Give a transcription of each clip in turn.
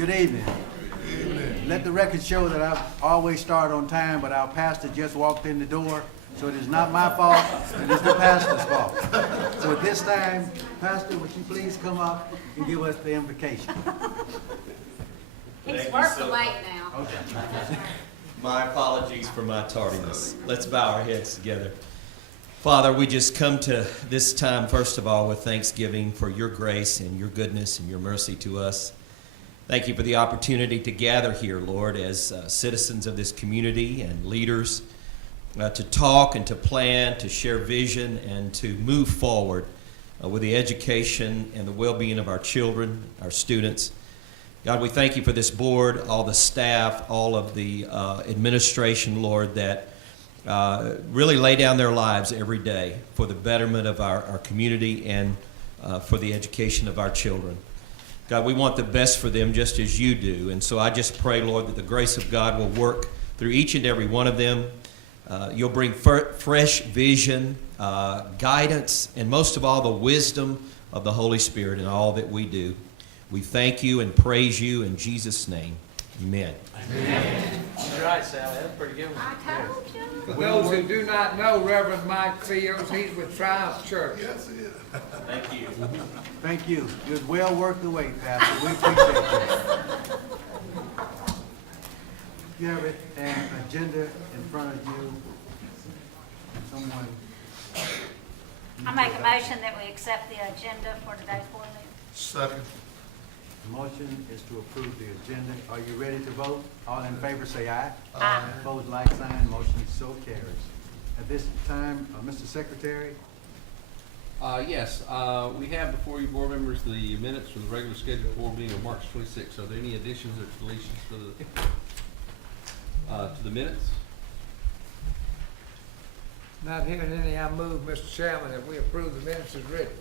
Good evening. Let the record show that I always start on time, but our pastor just walked in the door, so it is not my fault, it is the pastor's fault. So at this time, Pastor, would you please come up and give us the invocation? He's working late now. Okay. My apologies for my tardiness. Let's bow our heads together. Father, we just come to this time, first of all, with thanksgiving for your grace and your goodness and your mercy to us. Thank you for the opportunity to gather here, Lord, as citizens of this community and leaders, to talk and to plan, to share vision, and to move forward with the education and the well-being of our children, our students. God, we thank you for this board, all the staff, all of the administration, Lord, that really lay down their lives every day for the betterment of our community and for the education of our children. God, we want the best for them just as you do. And so I just pray, Lord, that the grace of God will work through each and every one of them. You'll bring fresh vision, guidance, and most of all, the wisdom of the Holy Spirit in all that we do. We thank you and praise you in Jesus' name. Amen. Amen. All right, Sally, that's pretty good. I told you. For those who do not know Reverend Mike Fields, he's with Triumph Church. Thank you. Thank you. It was well worth the wait, Pastor. We appreciate it. You have an agenda in front of you. Someone. I make a motion that we accept the agenda for today's board meeting. Second. The motion is to approve the agenda. Are you ready to vote? All in favor say aye. Aye. Opposed, like sign. Motion so carries. At this time, Mr. Secretary, Yes, we have before you, board members, the minutes for the regular scheduled board meeting of March 26th. Are there any additions or deletions to the minutes? Not hearing any, I move, Mr. Chairman, that we approve the minutes as written.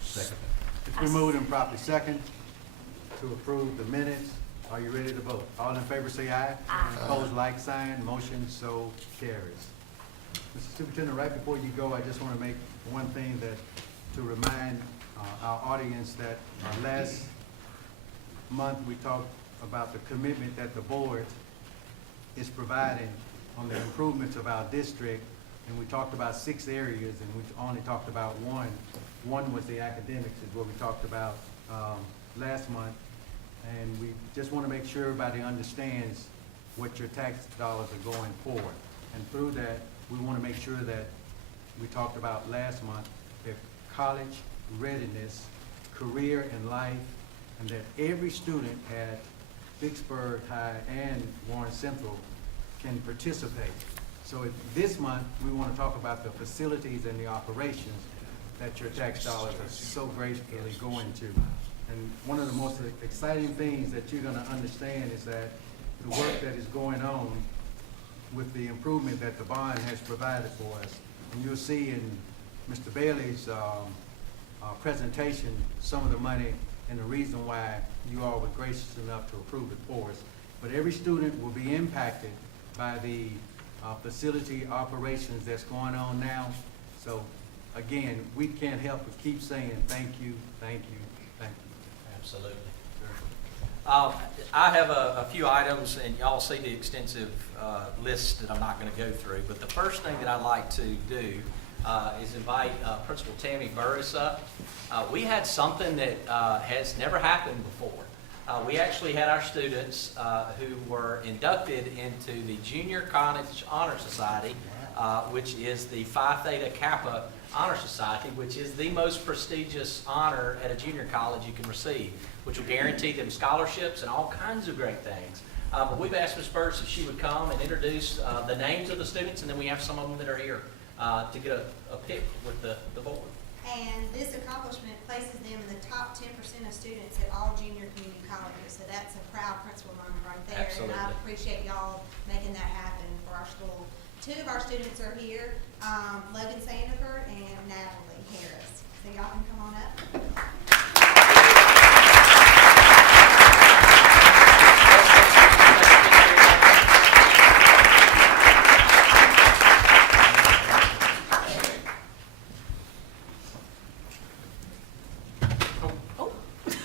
Second. it's been moved and properly second to approve the minutes. Are you ready to vote? All in favor say aye. Aye. Opposed, like sign. Motion so carries. Mr. Superintendent, right before you go, I just want to make one thing to remind our audience that last month we talked about the commitment that the board is providing on the improvements of our district, and we talked about 6 areas, and we only talked about one. One was the academics, is what we talked about last month, and we just want to make sure everybody understands what your tax dollars are going for. And through that, we want to make sure that we talked about last month, that college readiness, career and life, and that every student at Vicksburg High and Warren Central can participate. So this month, we want to talk about the facilities and the operations that your tax dollars are so gracefully going to. And one of the most exciting things that you're going to understand is that the work that is going on with the improvement that the bond has provided for us. And you'll see in Mr. Bailey's presentation some of the money and the reason why you all were gracious enough to approve it for us. But every student will be impacted by the facility operations that's going on now. So again, we can't help but keep saying thank you, thank you, thank you. Absolutely. I have a few items, and y'all see the extensive list that I'm not going to go through. But the first thing that I'd like to do is invite Principal Tammy Burris up. We had something that has never happened before. We actually had our students who were inducted into the Junior College Honor Society, which is the Phi Theta Kappa Honor Society, which is the most prestigious honor at a junior college you can receive, which will guarantee them scholarships and all kinds of great things. But we've asked Ms. Burris if she would come and introduce the names of the students, and then we have some of them that are here to get a pic with the board. And this accomplishment places them in the top 10% of students at all junior community colleges. So that's a proud principal moment right there. Absolutely. And I appreciate y'all making that happen for our school. 2 of our students are here, Logan Sandifer and Natalie Harris. So y'all can come on up.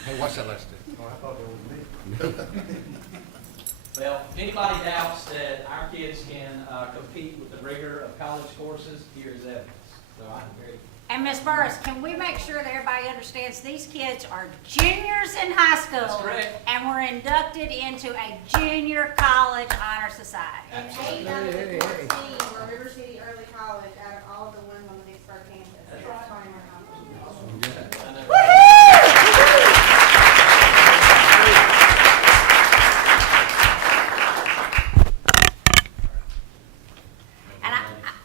Hey, watch that last Oh, I thought there was Well, if anybody doubts that our kids can compete with the rigor of college courses, here's evidence. So I'm very. And Ms. Burris, can we make sure that everybody understands these kids are juniors in high school? That's correct. And were inducted into a junior college honor society. And 8 out of the 14 were River City Early College out of all the ones on the Vicksburg campus. That's That's right. my accomplishment. And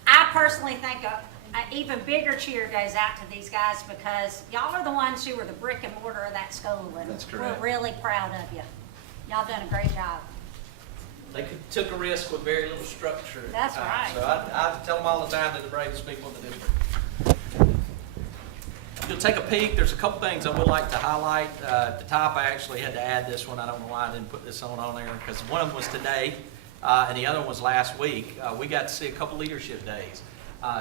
I personally think an even bigger cheer goes out to these guys because y'all are the ones who were the brick and mortar of that school. And That's correct. we're really proud of you. Y'all done a great job. They took a risk with very little structure. at the That's time. right. So I tell them all the time, they're the bravest people in the district. If you'll take a peek, there's a couple things I would like to highlight. At the top, I actually had to add this one. I don't know why I didn't put this on there, because one of them was today, and the other one was last week. We got to see a couple leadership days.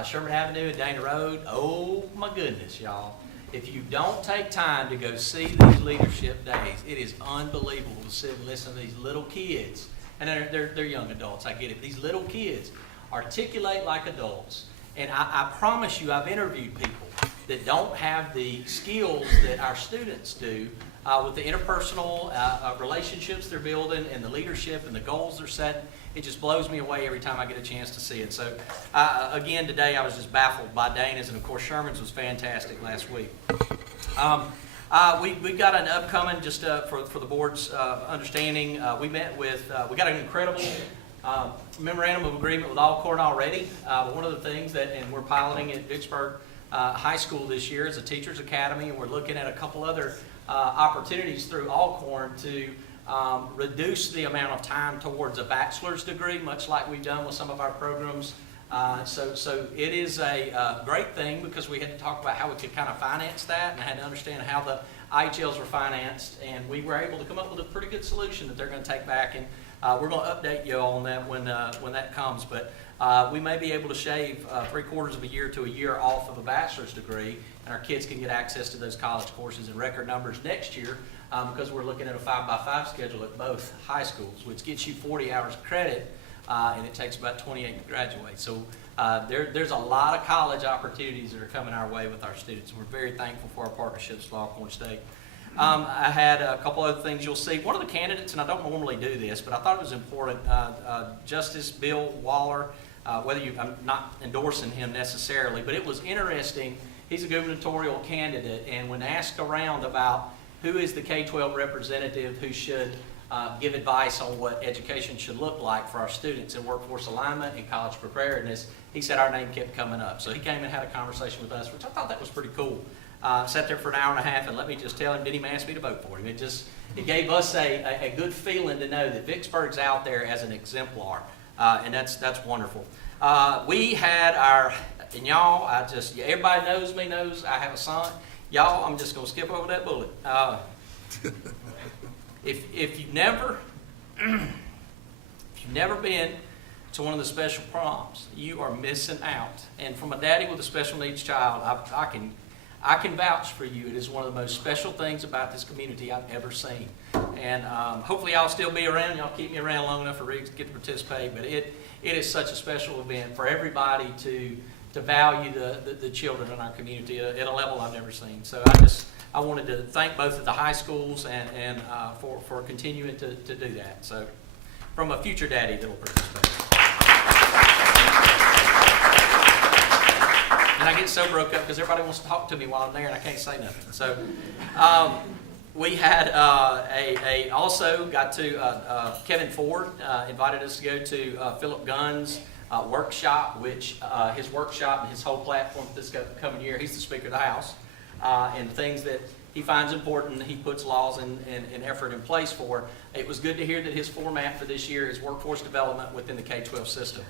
Sherman Avenue and Dana Road, oh my goodness, y'all. If you don't take time to go see these leadership days, it is unbelievable to sit and listen to these little kids. And they're young adults, I get it. These little kids articulate like adults. And I promise you, I've interviewed people that don't have the skills that our students do with the interpersonal relationships they're building and the leadership and the goals they're setting. It just blows me away every time I get a chance to see it. So, again, today I was just baffled by Dana's, and of course Sherman's was fantastic last week. We've got an upcoming, just for the board's understanding, we met with, we got an incredible memorandum of agreement with Alcorn already. One of the things that, and we're piloting at Vicksburg High School this year is a Teachers Academy, and we're looking at a couple other opportunities through Alcorn to reduce the amount of time towards a bachelor's degree, much like we've done with some of our programs. So it is a great thing because we had to talk about how we could kind of finance that, and I had to understand how the IHLs were financed, and we were able to come up with a pretty good solution that they're going to take back, and we're going to update you all on that when that comes. But we may be able to shave 3/4 of a year to a year off of a bachelor's degree, and our kids can get access to those college courses in record numbers next year because we're looking at a 5x5 schedule at both high schools, which gets you 40 hours of credit, and it takes about 28 to graduate. So there's a lot of college opportunities that are coming our way with our students. We're very thankful for our partnerships with Alcorn State. I had a couple other things you'll see. One of the candidates, and I don't normally do this, but I thought it was important, Justice Bill Waller, I'm not endorsing him necessarily, but it was interesting. He's a gubernatorial candidate, and when asked around about who is the K-12 representative who should give advice on what education should look like for our students in workforce alignment and college preparedness, he said our name kept coming up. So he came and had a conversation with us, which I thought that was pretty cool. Sat there for an hour and a half, and let me just tell him, didn't even ask me to vote for him. It gave us a good feeling to know that Vicksburg's out there as an exemplar, and that's wonderful. We had and y'all, everybody knows I have a son. Y'all, I'm just going to skip over that bullet. If you've never been to one of the special proms, you are missing out. And from a daddy with a special needs child, I can vouch for you. It is one of the most special things about this community I've ever seen. And hopefully I'll still be around. Y'all keep me around long enough for Riggs to get to participate. But it is such a special event for everybody to value the children in our community at a level I've never seen. So I wanted to thank both of the high schools and for continuing to do that. So from a future daddy that will participate. And I get so broke up because everybody wants to talk to me while I'm there and I can't say nothing. So we had also got to, Kevin Ford invited us to go to Philip Gunn's workshop, which his workshop and his whole platform this coming year, he's the Speaker of the House, and things that he finds important, he puts laws and effort in place for. It was good to hear that his format for this year is workforce development within the K-12 system.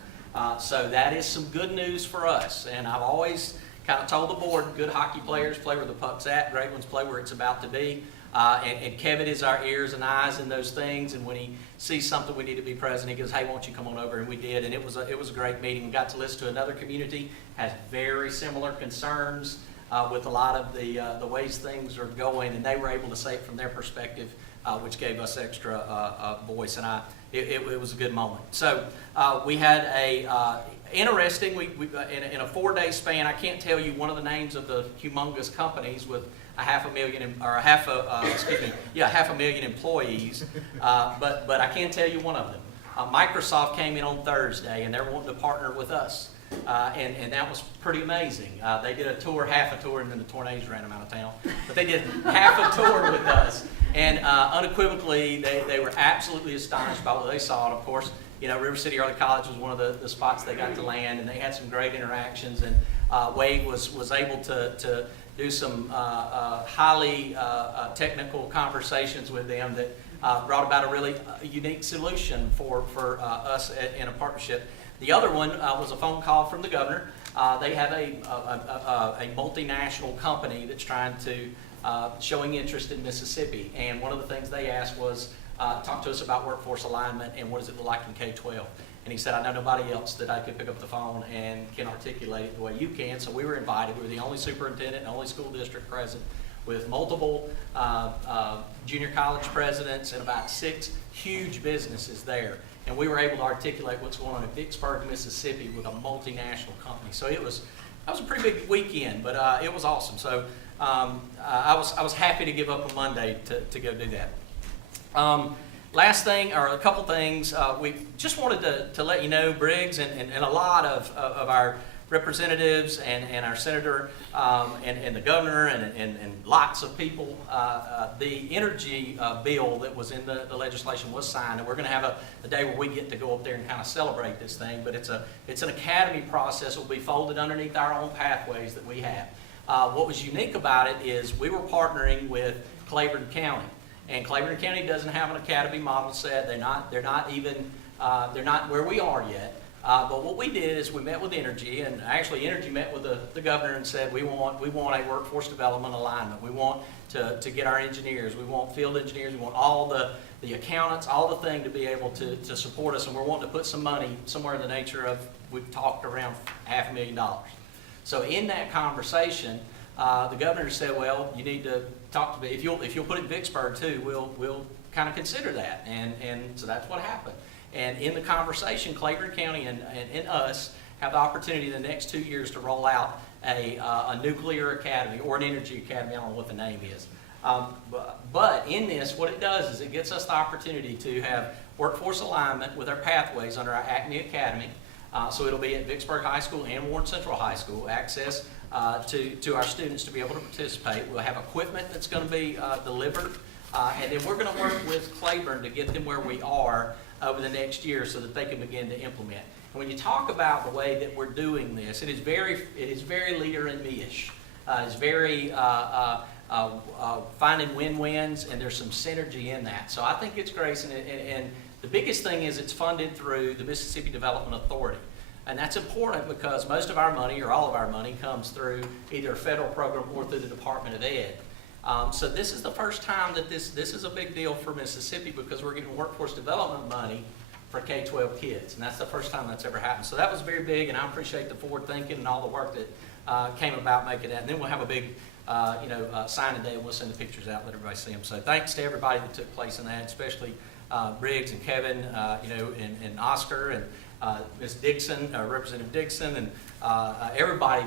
So that is some good news for us, and I've always kind of told the board, good hockey players play where the puck's at, great ones play where it's about to be. And Kevin is our ears and eyes in those things, and when he sees something we need to be present, he goes, hey, won't you come on over? And we did, and it was a great meeting. We got to listen to another community, has very similar concerns with a lot of the ways things are going, and they were able to say it from their perspective which gave us extra voice, and it was a good moment. So we had a interesting, in a 4-day span, I can't tell you one of the names of the humongous companies with half a million employees, but I can tell you one of them. Microsoft came in on Thursday, and they're wanting to partner with us, and that was pretty amazing. They did a tour, half a tour, and then the tornadoes ran them out of town. But they did half a tour with us, and unequivocally, they were absolutely astonished by what they saw. And of course, you know, River City Early College was one of the spots they got to land, and they had some great interactions. And Wade was able to do some highly technical conversations with them that brought about a really unique solution for us in a partnership. The other one was a phone call from the governor. They have a multinational company that's trying to showing interest in Mississippi, and one of the things they asked was talk to us about workforce alignment and what does it look like in K-12. And he said, I know nobody else that I could pick up the phone and can articulate it the way you can. So we were invited. We were the only superintendent and only school district present, with multiple junior college presidents and about 6 huge businesses there. And we were able to articulate what's going on in Vicksburg, Mississippi with a multinational company. So that was a pretty big weekend, but it was awesome. So I was happy to give up a Monday to go do that. Last thing, or a couple things, we just wanted to let you know, Briggs and a lot of our representatives and our senator and the governor and lots of people, the energy bill that was in the legislation was signed, and we're going to have a day where we get to go up there and kind of celebrate this thing. But it's an academy process that will be folded underneath our own pathways that we have. What was unique about it is we were partnering with Claiborne County. And Claiborne County doesn't have an academy model set. They're not where we are yet. But what we did is we met with Energy, and actually Energy met with the governor and said we want a workforce development alignment. We want to get our engineers. We want field engineers. We want all the accountants, all the thing to be able to support us. And we're wanting to put some money somewhere in the nature of, we've talked around $500,000. So in that conversation, the governor said, well, you need to talk to me. If you'll put it in Vicksburg too, we'll kind of consider that. And so that's what happened. And in the conversation, Claiborne County and us have the opportunity in the next 2 years to roll out a nuclear academy or an energy academy. I don't know what the name is. But in this, what it does is it gets us the opportunity to have workforce alignment with our pathways under our ACME Academy. So it'll be at Vicksburg High School and Warren Central High School, access to our students to be able to participate. We'll have equipment that's going to be delivered, and then we're going to work with Claiborne to get them where we are over the next year so that they can begin to implement. And when you talk about the way that we're doing this, it is very leader and me-ish. It's very finding win-wins, and there's some synergy in that. So I think it's great, and the biggest thing is it's funded through the Mississippi Development Authority. And that's important because most of our money, or all of our money, comes through either a federal program or through the Department of Ed. So this is the first time that this is a big deal for Mississippi, because we're getting workforce development money for K-12 kids. And that's the first time that's ever happened. So that was very big, and I appreciate the forward thinking and all the work that came about making that. And then we'll have a big signing day, and we'll send the pictures out and let everybody see them. So thanks to everybody that took place in that, especially Briggs and Kevin, and Oscar and Ms. Dixon, Representative Dixon, and everybody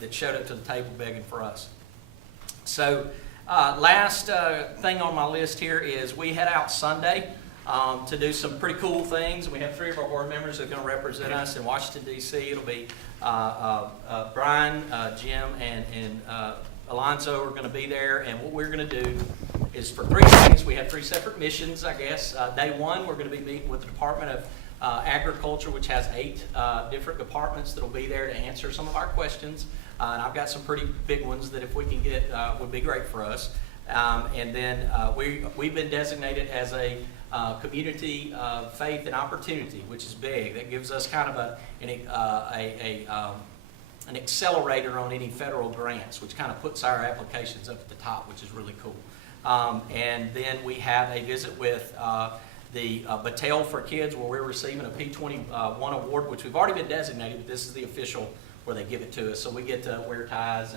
that showed up to the table begging for us. So last thing on my list here is we head out Sunday to do some pretty cool things. We have 3 of our board members that are going to represent us in Washington, D.C. It'll be Brian, Jim, and Alonzo are going to be there. And what we're going to do is, for 3 things, we have 3 separate missions, I guess. Day 1, we're going to be meeting with the Department of Agriculture, which has 8 different departments that will be there to answer some of our questions. And I've got some pretty big ones that if we can get would be great for us. And then we've been designated as a community of faith and opportunity, which is big. That gives us kind of an accelerator on any federal grants, which kind of puts our applications up at the top, which is really cool. And then we have a visit with the Battelle for Kids, where we're receiving a P21 award, which we've already been designated, but this is the official where they give it to us. So we get to wear ties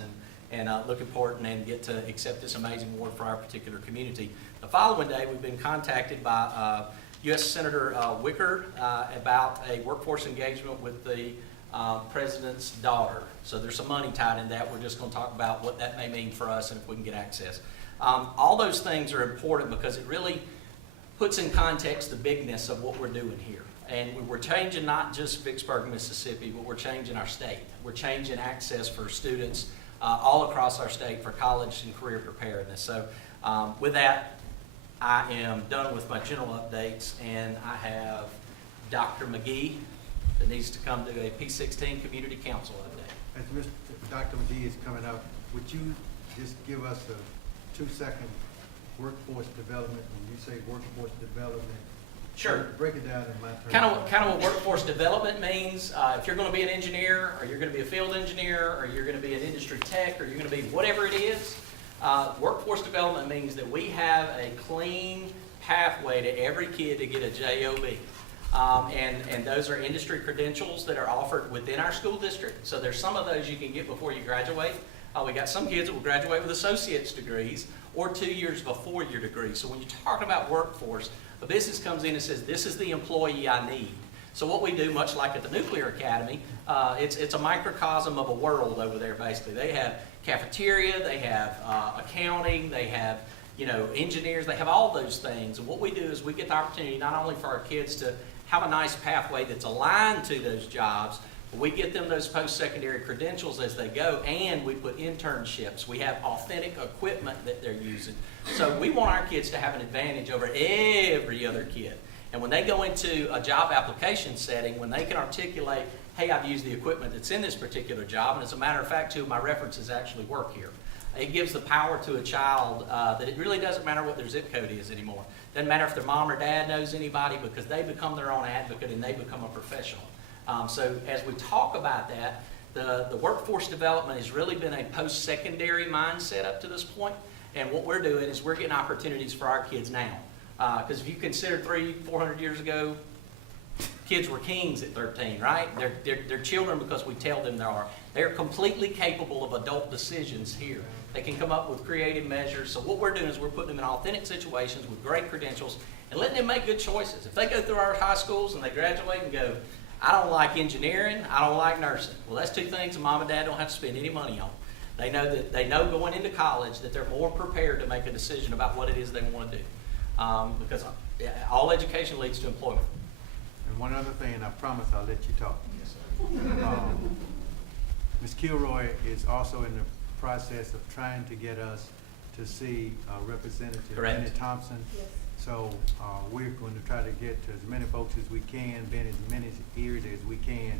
and looking forward and get to accept this amazing award for our particular community. The following day, we've been contacted by U.S. Senator Wicker about a workforce engagement with the president's daughter. So there's some money tied in that. We're just going to talk about what that may mean for us and if we can get access. All those things are important because it really puts in context the bigness of what we're doing here. And we're changing not just Vicksburg, Mississippi, but we're changing our state. We're changing access for students all across our state for college and career preparedness. So with that, I am done with my general updates, and I have Dr. McGee that needs to come to a P16 Community Council update. As Dr. McGee is coming up, would you just give us a 2-second workforce development? When you say workforce development, Sure. break it down in my terms. Kind of what workforce development means. If you're going to be an engineer, or you're going to be a field engineer, or you're going to be an industry tech, or you're going to be whatever it is, workforce development means that we have a clean pathway to every kid to get a JOB. And those are industry credentials that are offered within our school district. So there's some of those you can get before you graduate. We got some kids that will graduate with associate's degrees or 2 years before your degree. So when you're talking about workforce, a business comes in and says, this is the employee I need. So what we do, much like at the Nuclear Academy, it's a microcosm of a world over there, basically. They have cafeteria, they have accounting, they have engineers, they have all those things. And what we do is we get the opportunity not only for our kids to have a nice pathway that's aligned to those jobs, but we get them those post-secondary credentials as they go, and we put internships. We have authentic equipment that they're using. So we want our kids to have an advantage over every other kid. And when they go into a job application setting, when they can articulate, hey, I've used the equipment that's in this particular job, and as a matter of fact, 2 of my references actually work here. It gives the power to a child that it really doesn't matter what their zip code is anymore. Doesn't matter if their mom or dad knows anybody, because they become their own advocate and they become a professional. So as we talk about that, the workforce development has really been a post-secondary mindset up to this point. And what we're doing is we're getting opportunities for our kids now. Because if you consider 300-400 years ago, kids were kings at 13, right? They're children because we tell them they are. They're completely capable of adult decisions here. They can come up with creative measures. So what we're doing is we're putting them in authentic situations with great credentials and letting them make good choices. If they go through our high schools and they graduate and go, I don't like engineering, I don't like nursing. Well, that's 2 things that mom and dad don't have to spend any money on. They know going into college that they're more prepared to make a decision about what it is they want to do. Because all education leads to employment. And one other thing, and I promise I'll let you talk. Yes, sir. Ms. Kilroy is also in the process of trying to get us to see Representative Correct. Benny Thompson. Yes. So we're going to try to get to as many folks as we can, bend as many ears as we can,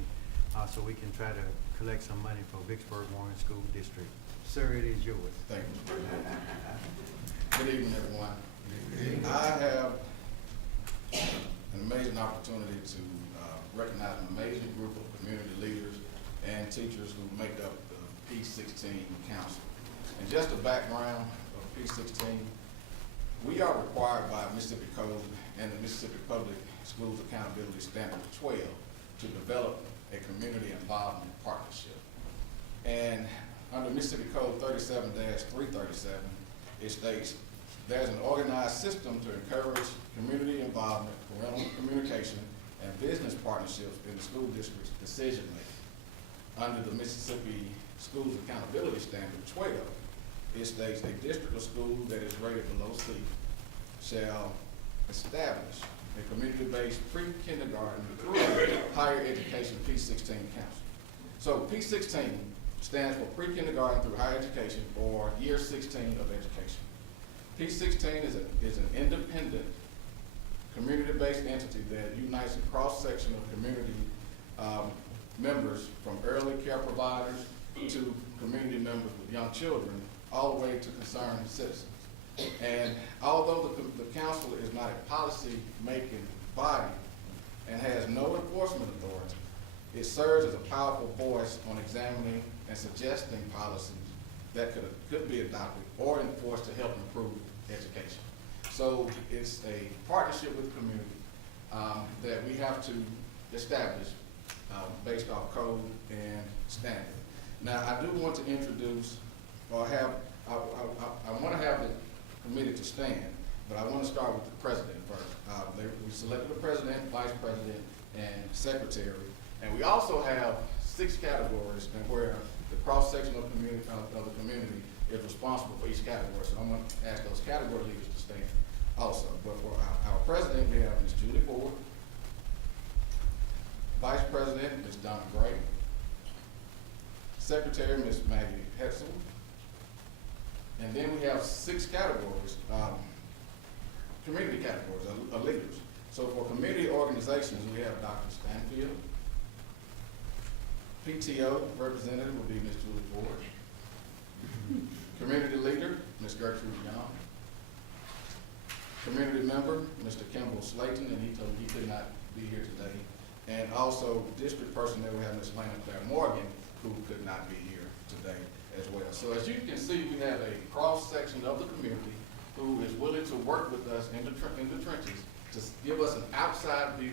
so we can try to collect some money for Vicksburg Warren School District. Sir, it is yours. Thank you. Good evening, everyone. I have an amazing opportunity to recognize an amazing group of community leaders and teachers who make up the P16 Council. And just a background of P16, we are required by Mississippi Code and the Mississippi Public Schools Accountability Standard 12 to develop a community involvement partnership. And under Mississippi Code 37-337, it states, there's an organized system to encourage community involvement, parental communication, and business partnerships in the school district's decision-making. Under the Mississippi Schools Accountability Standard 12, it states a district or school that is rated below C shall establish a community-based pre-kindergarten through higher education P16 council. So P16 stands for pre-kindergarten through higher education, or year 16 of education. P16 is an independent, community-based entity that unites a cross-section of community members, from early care providers to community members with young children, all the way to concerned citizens. And although the council is not a policy-making body and has no enforcement authority, it serves as a powerful voice on examining and suggesting policies that could be adopted or enforced to help improve education. So it's a partnership with the community that we have to establish based off code and standard. Now, I do want to introduce or I want to have the committee to stand, but I want to start with the president first. We selected the president, vice president, and secretary, and we also have 6 categories and where the cross-section of the community is responsible for each category. So I'm going to ask those category leaders to stand also. But for our president, we have Ms. Julie Ford, vice president, Ms. Donna Gray, secretary, Ms. Maggie Hetzel, and then we have 6 categories, community categories of leaders. So for community organizations, we have Dr. Stanfield. PTO representative will be Ms. Julie Ford. Community leader, Ms. Gertrude Young. Community member, Mr. Kimball Slayton, and he told me he could not be here today. And also district personnel, we have Ms. Lana Claire Morgan, who could not be here today as well. So as you can see, we have a cross-section of the community who is willing to work with us in the trenches to give us an outside view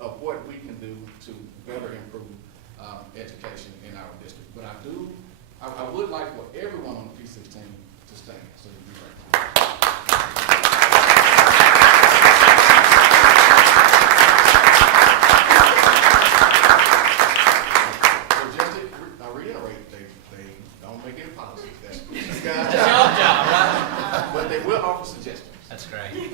of what we can do to better improve education in our district. But I would like for everyone on the P16 to stand, so you'd be right. So just to reiterate, they don't make any policies. That's That's your job, right? but they will offer suggestions. That's great.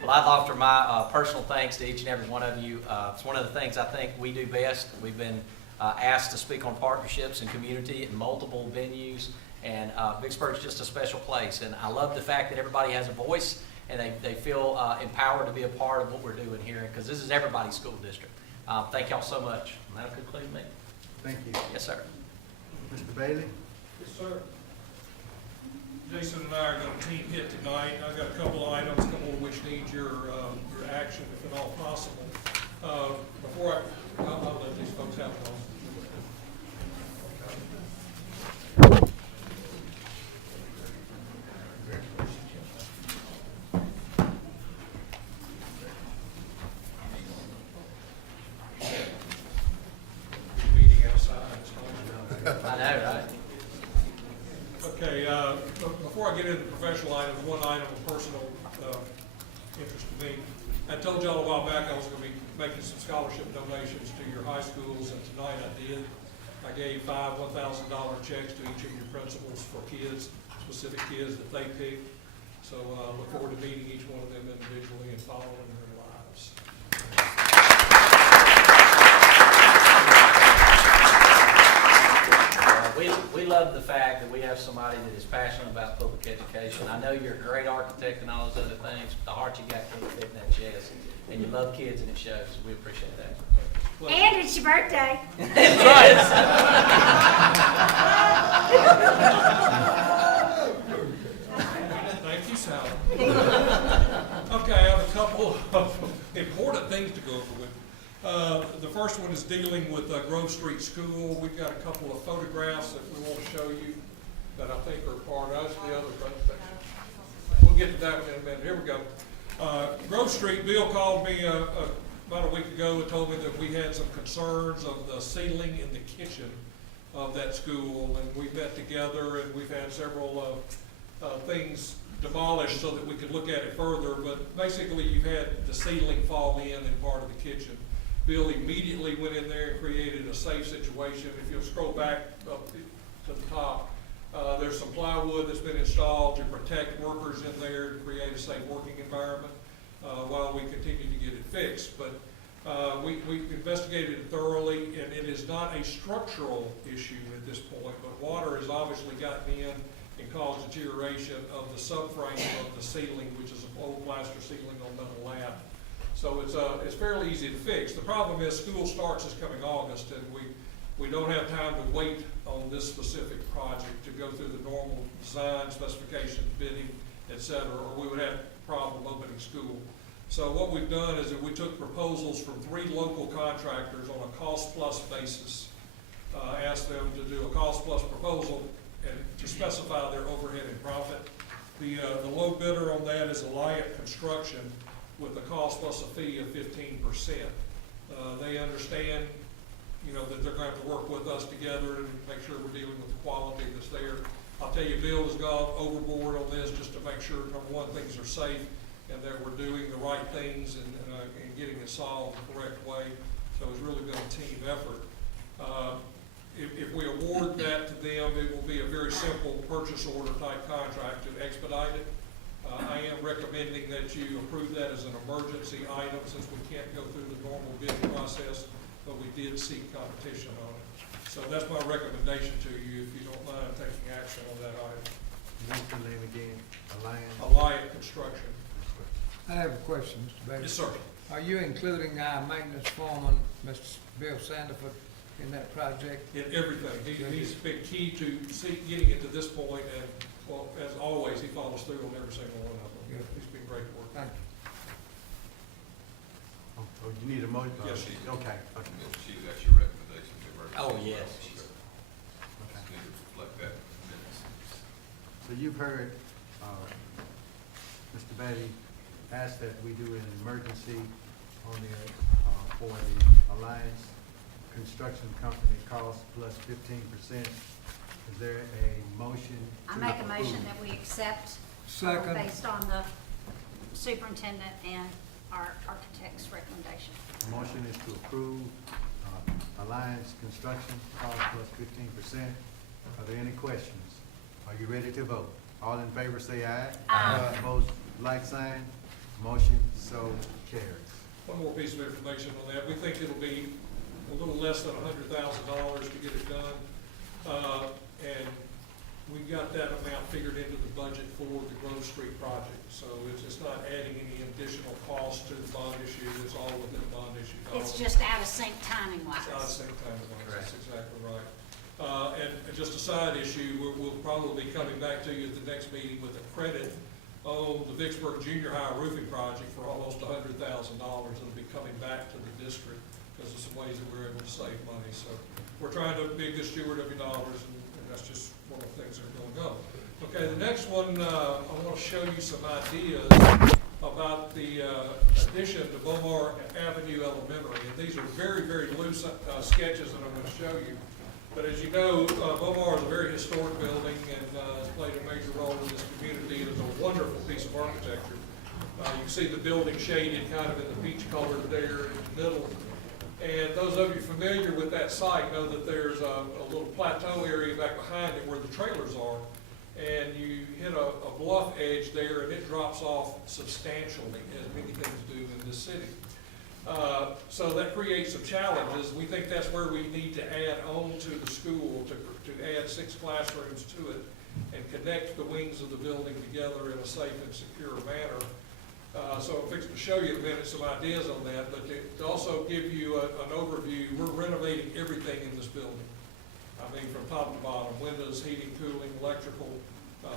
Well, I'd offer my personal thanks to each and every one of you. It's one of the things I think we do best. We've been asked to speak on partnerships and community in multiple venues, and Vicksburg is just a special place. And I love the fact that everybody has a voice and they feel empowered to be a part of what we're doing here, because this is everybody's school district. Thank y'all so much. And that'll conclude me. Thank you. Yes, sir. Mr. Bailey? Yes, sir. Jason and I are going to team hit tonight. I've got a couple of items, a couple of which need your action, if at all possible. Before I'll let these folks have one. Meeting outside. I know, right? Okay, before I get into professional items, one item of personal interest to me. I told y'all a while back I was going to be making some scholarship donations to your high schools, and tonight I did. I gave 5 $1,000 checks to each of your principals for kids, specific kids that they picked. So I look forward to meeting each one of them individually and following their lives. We love the fact that we have somebody that is passionate about public education. I know you're a great architect and all those other things, but the heart you got can't fit in that chest. And you love kids and it shows. We appreciate that. And it's your birthday. Thank you, Sally. Okay, I have a couple of important things to go over with. The first one is dealing with Grove Street School. We've got a couple of photographs that we want to show you that I think are part of the other presentation. We'll get to that in a minute. Here we go. Grove Street, Bill called me about a week ago and told me that we had some concerns of the ceiling in the kitchen of that school, and we met together and we've had several things demolished so that we could look at it further, but basically you've had the ceiling fall in part of the kitchen. Bill immediately went in there and created a safe situation. If you'll scroll back up to the top, there's some plywood that's been installed to protect workers in there to create a safe working environment while we continue to get it fixed. But we investigated it thoroughly, and it is not a structural issue at this point, but water has obviously gotten in and caused deterioration of the subframe of the ceiling, which is an old plaster ceiling on metal lap. So it's fairly easy to fix. The problem is school starts this coming August, and we don't have time to wait on this specific project to go through the normal design, specifications, bidding, et cetera, or we would have a problem opening school. So what we've done is that we took proposals from 3 local contractors on a cost-plus basis, asked them to do a cost-plus proposal and to specify their overhead and profit. The low bidder on that is Alliant Construction with a cost plus a fee of 15%. They understand, that they're going to have to work with us together and make sure we're dealing with the quality that's there. I'll tell tell you, Bill has gone overboard on this just to make sure, number one, things are safe and that we're doing the right things and getting it solved the correct way. So it's really been a team effort. If we award that to them, it will be a very simple purchase order type contract to expedite it. I am recommending that you approve that as an emergency item since we can't go through the normal bidding process, but we did seek competition on it. So that's my recommendation to you, if you don't mind taking action on that item. What's the name again? Alliance? Alliant Construction. I have a question, Mr. Bailey. Yes, sir. Are you including our maintenance foreman, Mr. Bill Sanderford, in that project? In everything. He's been key to getting it to this point, and, well, as always, he follows through on every single one of them. Good. He's been great work. Thank you. Oh, you need a motion? Yes. Okay, okay. She, that's your recommendation to her? Oh, yes. Okay. Just need to reflect that in the minutes. So you've heard, Mr. Batty ask that we do an emergency on the, for the Alliance Construction Company cost plus 15%. Is there a motion? I to make a motion approve? that we accept Second. based on the superintendent and our architect's recommendation. The motion is to approve Alliance Construction cost plus 15%. Are there any questions? Are you ready to vote? All in favor say aye. Aye. Opposed, like sign. Motion so carries. One more piece of information on that. We think it'll be a little less than $100,000 to get it done. And we got that amount figured into the budget for the Grove Street project. So it's not adding any additional cost to the bond issue. It's all within the bond issue. It's just out of sync timing wise. It's out of sync time. Correct. That's exactly right. And just a side issue, we'll probably be coming back to you at the next meeting with a credit on the Vicksburg Junior High roofing project for almost $100,000. It'll be coming back to the district because of some ways that we're able to save money. So we're trying to be a good steward of your dollars, and that's just one of the things that are going to go. Okay, the next one, I want to show you some ideas about the addition to Beaumont Avenue Elementary. And these are very, very loose sketches that I'm going to show you. But as you know, Beaumont is a very historic building and has played a major role in this community. It is a wonderful piece of architecture. You can see the building shaded kind of in the peach color there in the middle. And those of you familiar with that site know that there's a little plateau area back behind it where the trailers are. And you hit a bluff edge there and it drops off substantially, as many things do in this city. So that creates some challenges. We think that's where we need to add on to the school, to add 6 classrooms to it and connect the wings of the building together in a safe and secure manner. So I'm fixing to show you in a minute some ideas on that, but to also give you an overview, we're renovating everything in this building. I mean, from top to bottom, windows, heating, cooling, electrical,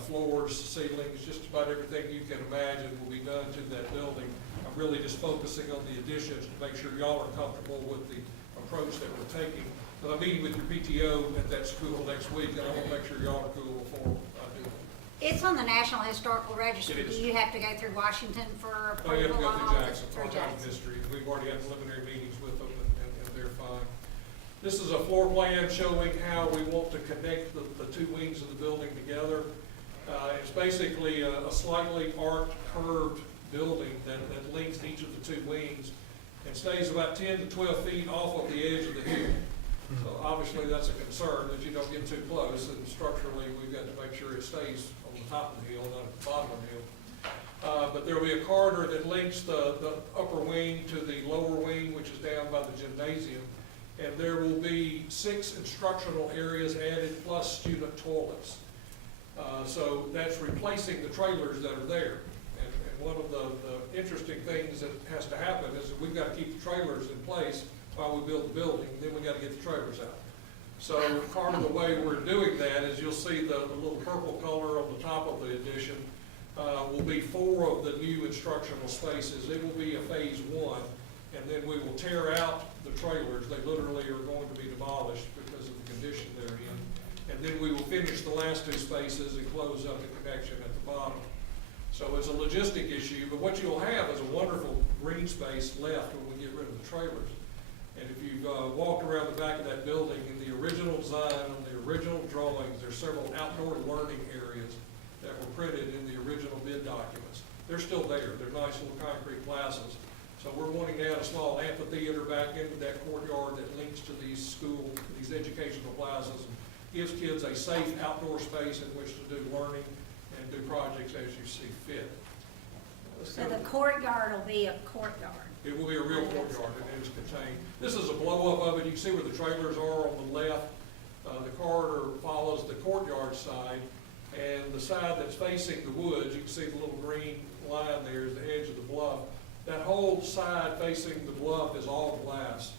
floors, ceilings, just about everything you can imagine will be done to that building. I'm really just focusing on the additions to make sure y'all are comfortable with the approach that we're taking. But I'm meeting with your PTO at that school next week, and I want to make sure y'all are cool before I do it. It's on the National Historical Register. It Do is. you have to go through Washington for Oh, you have to approval go on through all of Jackson, it? for Through time Jackson. history. We've already had preliminary meetings with them, and they're fine. This is a floor plan showing how we want to connect the 2 wings of the building together. It's basically a slightly arced, curved building that links each of the 2 wings and stays about 10 to 12 feet off of the edge of the hill. So obviously that's a concern that you don't get too close, and structurally we've got to make sure it stays on the top of the hill, not at the bottom of the hill. But there will be a corridor that links the upper wing to the lower wing, which is down by the gymnasium. And there will be 6 instructional areas added plus student toilets. So that's replacing the trailers that are there. And one of the interesting things that has to happen is that we've got to keep the trailers in place while we build the building, then we got to get the trailers out. So part of the way we're doing that is you'll see the little purple color on the top of the addition will be 4 of the new instructional spaces. It will be a phase 1, and then we will tear out the trailers. They literally are going to be demolished because of the condition they're in. And then we will finish the last 2 spaces and close up the connection at the bottom. So it's a logistic issue, but what you'll have is a wonderful green space left when we get rid of the trailers. And if you've walked around the back of that building, in the original design, on the original drawings, there's several outdoor learning areas that were printed in the original bid documents. They're still there. They're nice little concrete plazas. So we're wanting to add a small amphitheater back into that courtyard that links to these educational plazas, and gives kids a safe outdoor space in which to do learning and do projects as you see fit. So the courtyard will be a courtyard. It will be a real courtyard, and it is contained. This is a blow-up of it. You can see where the trailers are on the left. The corridor follows the courtyard side, and the side that's facing the woods, you can see the little green line there is the edge of the bluff. That whole side facing the bluff is all glass.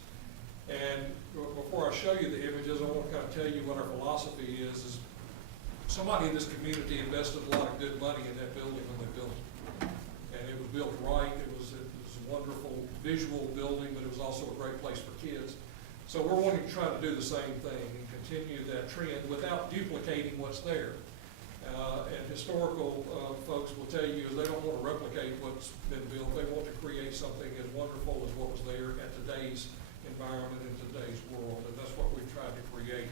And before I show you the images, I want to kind of tell you what our philosophy is somebody in this community invested a lot of good money in that building when they built it. And it was built right. It was a wonderful visual building, but it was also a great place for kids. So we're wanting to try to do the same thing and continue that trend without duplicating what's there. And historical folks will tell you is they don't want to replicate what's been built. They want to create something as wonderful as what was there at today's environment and today's world, and that's what we've tried to create.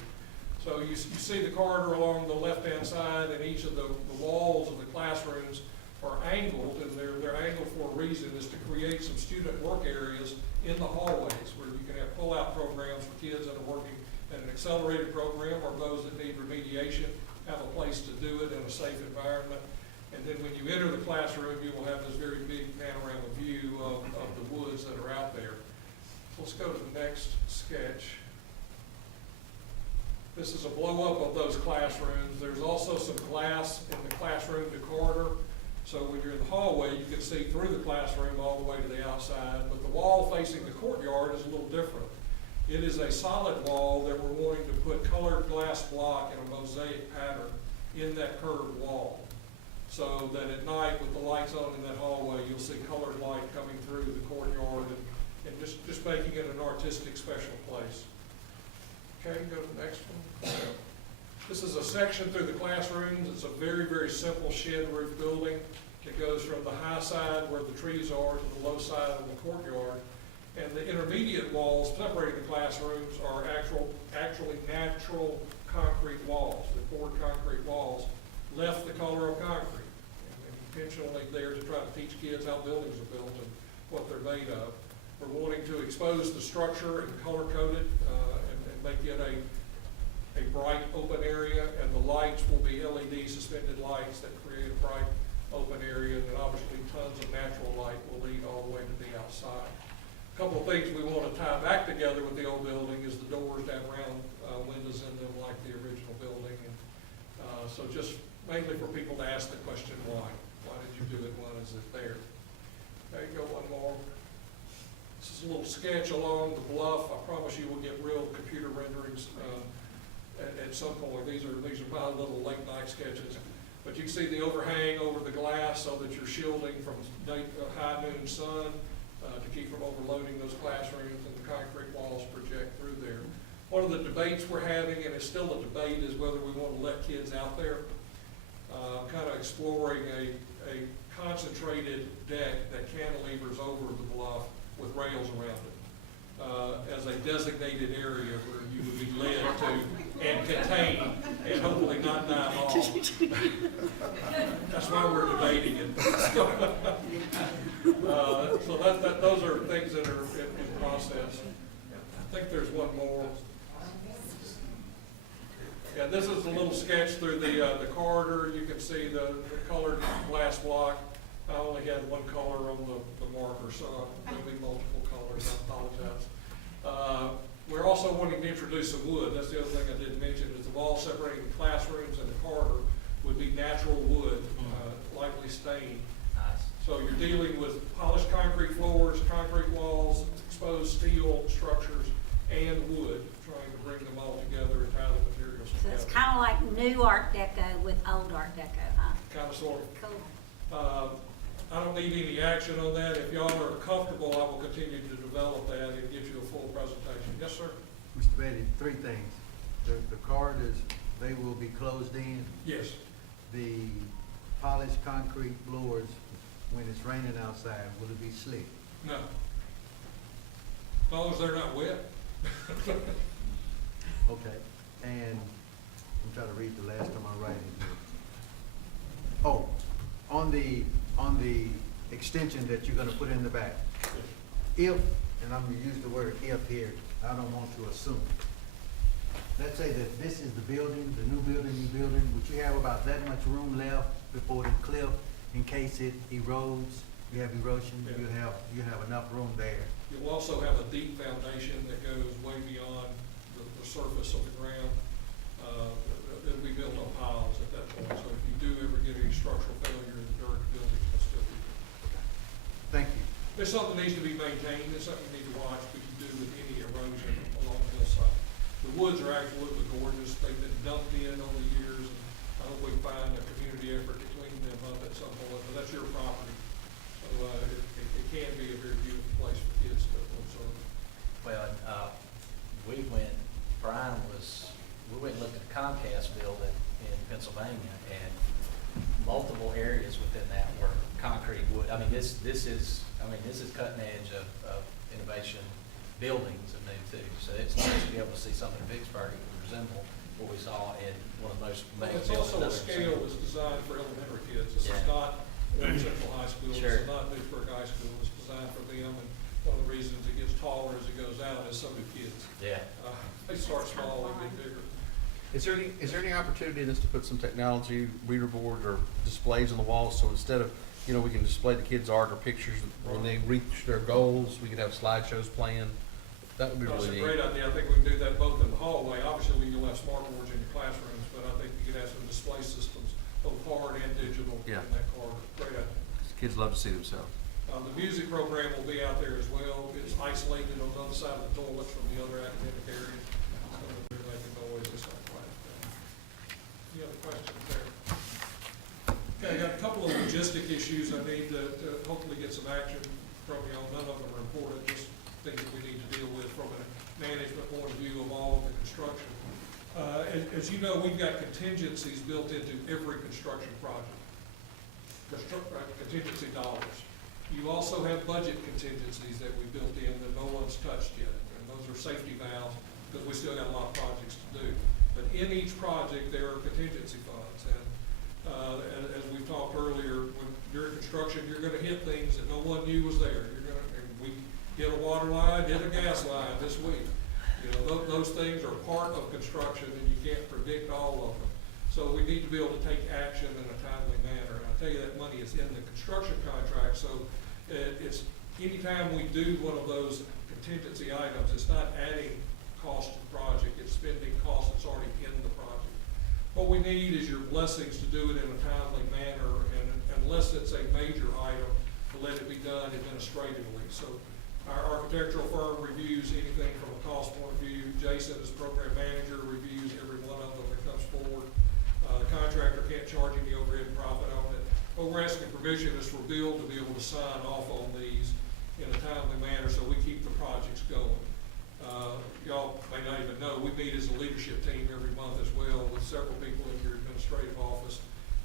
So you see the corridor along the left-hand side, and each of the walls of the classrooms are angled, and they're angled for a reason, is to create some student work areas in the hallways where you can have pull-out programs for kids that are working in an accelerated program, or those that need remediation have a place to do it in a safe environment. And then when you enter the classroom, you will have this very big panorama view of the woods that are out there. So let's go to the next sketch. This is a blow-up of those classrooms. There's also some glass in the classroom to corridor. So when you're in the hallway, you can see through the classroom all the way to the outside. But the wall facing the courtyard is a little different. It is a solid wall that we're wanting to put colored glass block in a mosaic pattern in that curved wall. So that at night, with the lights on in that hallway, you'll see colored light coming through the courtyard and just making it an artistic special place. Okay, go to the next one. This is a section through the classrooms. It's a very, very simple shed roof building. It goes from the high side where the trees are to the low side of the courtyard. And the intermediate walls separating the classrooms are actually natural concrete walls. They're poured concrete walls, left the color of concrete. And intentionally there to try to teach kids how buildings are built and what they're made of. We're wanting to expose the structure and color code it and make it a bright open area, and the lights will be LED suspended lights that create a bright open area, and then obviously tons of natural light will lead all the way to the outside. A couple of things we want to tie back together with the old building is the doors that round windows in them like the original building. And so just mainly for people to ask the question, why? Why did you do it? Why is it there? There you go, one more. This is a little sketch along the bluff. I promise you we'll get real computer renderings at some point. These are my little late night sketches. But you can see the overhang over the glass so that you're shielding from high noon sun to keep from overloading those classrooms, and the concrete walls project through there. One of the debates we're having, and it's still a debate, is whether we want to let kids out there. Kind of exploring a concentrated deck that cantilevers over the bluff with rails around it as a designated area where you would be led to and contained and hopefully not die off. That's why we're debating it. So those are things that are in process. I think there's one more. Yeah, this is a little sketch through the corridor. You can see the colored glass block. I only had one color on the marker, so there'll be multiple colors. I apologize. We're also wanting to introduce some wood. That's the other thing I didn't mention, is the wall separating the classrooms and the corridor would be natural wood, lightly stained. Nice. So you're dealing with polished concrete floors, concrete walls, exposed steel structures, and wood, trying to bring them all together and tie the materials So together. it's kind of like new Art Deco with old Art Deco, huh? Kind of sort of. Cool. I don't need any action on that. If y'all are comfortable, I will continue to develop that and give you a full presentation. Yes, sir? Mr. Beatty, three things. The corridors, they will be closed in. Yes. The polished concrete floors, when it's raining outside, will it be slick? No. As long as they're not wet. Okay, and I'm trying to read the last of my writing here. Oh, on the extension that you're gonna put in the back, if, and I'm gonna use the word if here, I don't want to assume. Let's say that this is the building, the new building you're building, would you have about that much room left before the cliff in case it erodes? You have erosion, Yeah. you have enough room there. You'll also have a deep foundation that goes way beyond the surface of the ground. It'll be built on piles at that point, so if you do ever get any structural failure in the dirt, the building will still be there. Thank you. It's something that needs to be maintained, it's something you need to watch, but you do with any erosion along the hillside. The woods are absolutely gorgeous, they've been dumped in over the years, and I hope we find a community effort to clean them up at some point, but that's your property. So, it can be a very beautiful place for kids to observe. Well, we went and looked at the Comcast building in Pennsylvania, and multiple areas within that were concrete wood. I mean, this is cutting edge of innovation buildings and new too. So it's nice to be able to see something in Vicksburg that would resemble what we saw in one of the most Well, main it's buildings. also a I've ever scale seen. that's designed for elementary kids. This is Yeah. not Warren Central High School, Sure. this is not Vicksburg High School, it's designed for them, and one of the reasons it gets taller as it goes out is so do kids. Yeah. They start small, they get bigger. Is there any opportunity in this to put some technology, reader board or displays on the walls, so instead of, we can display the kids' art or pictures when they reach their goals, we could have slideshows playing? That would be That's really a neat. great idea. I think we can do that both in the hallway. Obviously, you'll have smart boards in your classrooms, but I think you could have some display systems, both hard and digital, in Yeah. that corridor. Great idea. Kids love to see themselves. The music program will be out there as well. It's isolated on the other side of the toilets from the other academic areas. So they're making noise, it's not quiet. Any other questions there? Okay, I got a couple of logistic issues I need to hopefully get some action from you on. None of them are important, just things that we need to deal with from a management point of view of all of the construction. As you know, we've got contingencies built into every construction project. Contingency dollars. You also have budget contingencies that we built in that no one's touched yet, and those are safety valves, because we still got a lot of projects to do. But in each project, there are contingency funds, and as we've talked earlier, when you're in construction, you're gonna hit things that no one knew was there. And we hit a water line, hit a gas line this week. Those things are part of construction, and you can't predict all of them. So we need to be able to take action in a timely manner. And I tell you, that money is in the construction contract, so it's, anytime we do one of those contingency items, it's not adding cost to the project, it's spending cost that's already in the project. What we need is your blessings to do it in a timely manner, and unless it's a major item, to let it be done administratively. So our architectural firm reviews anything from a cost point of view. Jason, as program manager, reviews every one of them that comes forward. The contractor can't charge any overhead profit on it. What we're asking permission is for Bill to be able to sign off on these in a timely manner so we keep the projects going. Y'all may not even know, we meet as a leadership team every month as well with several people in your administrative office,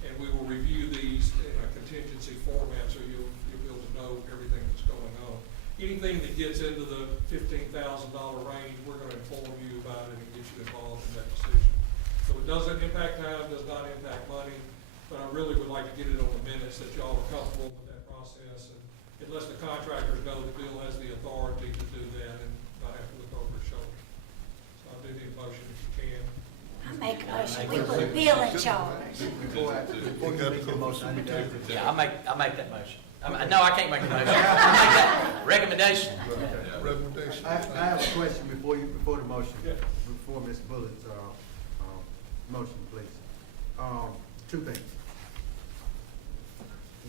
and we will review these in a contingency format so you'll be able to know everything that's going on. Anything that gets into the $15,000 range, we're gonna inform you about it and get you involved in that decision. So it doesn't impact time, does not impact money, but I really would like to get it on the minutes that y'all are comfortable with that process, and unless the contractors know that Bill has the authority to do that and not have to look over his shoulder. So I do need a motion if you can. I make a motion, we put Bill in charge. Before you make your motion, I need to ask you. Yeah, I make that motion. No, I can't make the motion. I make that recommendation. I have a question before the motion, Yeah. before Ms. Bullett's, motion, please. Two things.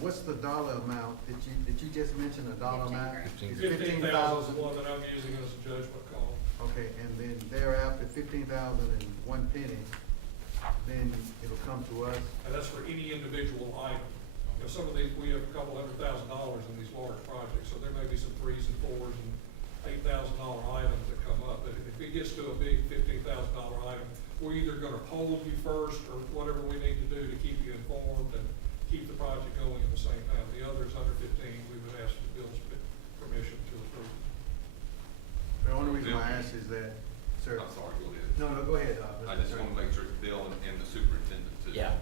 What's the dollar amount that you just mentioned, a dollar amount? It's 15,000 is the one that I'm using as a judgment call. Okay, and then thereafter, 15,001 penny, then it'll come to us. And that's for any individual item. Some of these, we have a couple $100,000 in these large projects, so there may be some 3s and 4s and $8,000 items that come up. But if it gets to a big $15,000 item, we're either gonna poll you first or whatever we need to do to keep you informed and keep the project going at the same time. The others under 15, we would ask for Bill's permission to approve.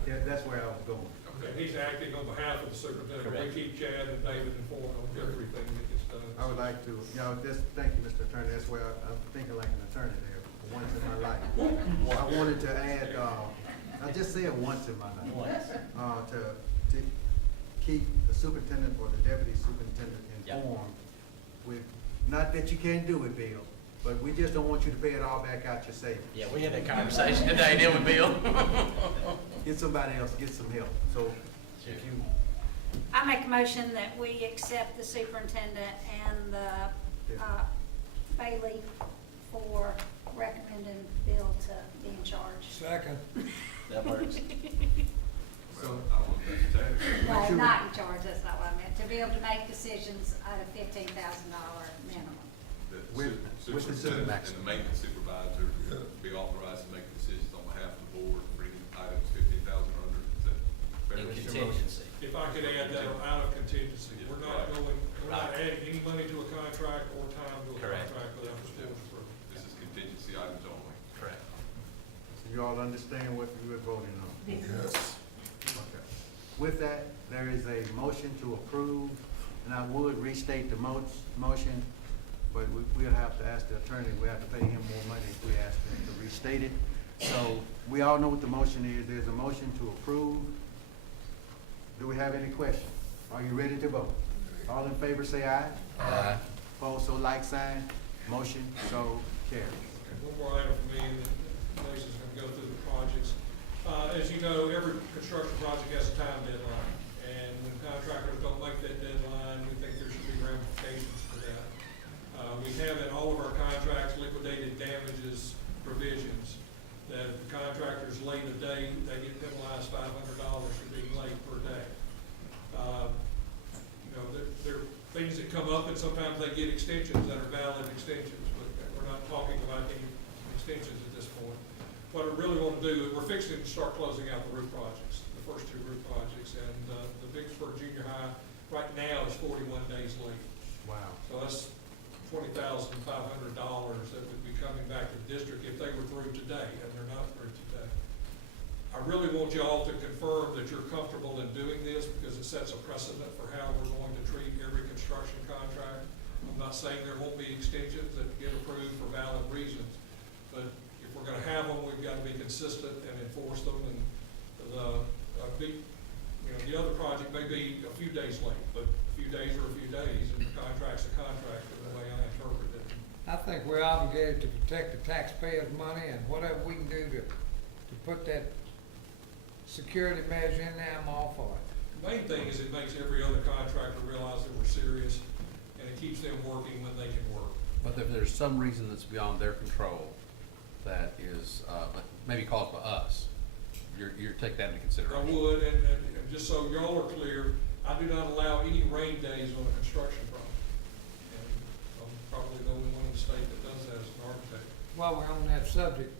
Yeah, that's where I was going. And he's acting on behalf of the superintendent. We Correct. keep Chad and David informed on everything that gets done. I would like to, thank you, Mr. Attorney, that's where I'm thinking like an attorney there, for once in my life. I wanted to add, I just said once in my life. To keep the superintendent or the deputy superintendent Yeah. informed with, not that you can't do it, Bill, but we just don't want you to pay it all back out your savings. Yeah, we had that conversation today, didn't we, Bill? Get somebody else, get some help, so if you, I make a motion that we accept the superintendent and the Bailey for recommending Bill to be in charge. Second. That works. so, I don't know if that's technical. Well, sure. not in charge, that's not what I meant, to be able to make decisions at a $15,000 minimum. The With the superintendent and the maintenance supervisor be authorized to make decisions on behalf of the board for any items 15,000 or under. Is that fair? In contingency. If I could add that out of contingency, we're not adding any money to a contract or time to a Correct. contract without the board's approval. This is contingency items only. Correct. so you all understand what you were voting on? Yes. Okay. With that, there is a motion to approve, and I would restate the motion, but we'll have to ask the attorney, we have to pay him more money if we ask him to restate it. So, we all know what the motion is, there's a motion to approve. Do we have any questions? Are you ready to vote? All in favor say aye. Aye. Opposed, so like sign, motion so carries. One more item for me, and then Lisa's gonna go through the projects. As you know, every construction project has a time deadline, and when contractors don't make that deadline, we think there should be ramifications for that. We have in all of our contracts liquidated damages provisions, that if the contractor's late a day, they get penalized $500 for being late per day. There are things that come up, and sometimes they get extensions that are valid extensions, but we're not talking about any extensions at this point. What I really want to do, we're fixing to start closing out the roof projects, the first two roof projects, and the Vicksburg Junior High right now is 41 days late. Wow. So that's $20,500 that would be coming back to the district if they were through today, and they're not through today. I really want you all to confirm that you're comfortable in doing this, because it sets a precedent for how we're going to treat every construction contract. I'm not saying there won't be extensions that get approved for valid reasons, but if we're gonna have them, we've gotta be consistent and enforce them, and the other project may be a few days late, but a few days are a few days, and the contract's a contract, in the way I interpret it. I think we're obligated to protect the taxpayers' money, and whatever we can do to put that security measure in there, I'm all for it. The main thing is it makes every other contractor realize that we're serious, and it keeps them working when they can work. But if there's some reason that's beyond their control, that is, maybe caused by us, you're take that into I consideration. would, and just so y'all are clear, I do not allow any rain days on a construction project. And I'm probably the only one in the state that does that as an architect. While we're on that subject,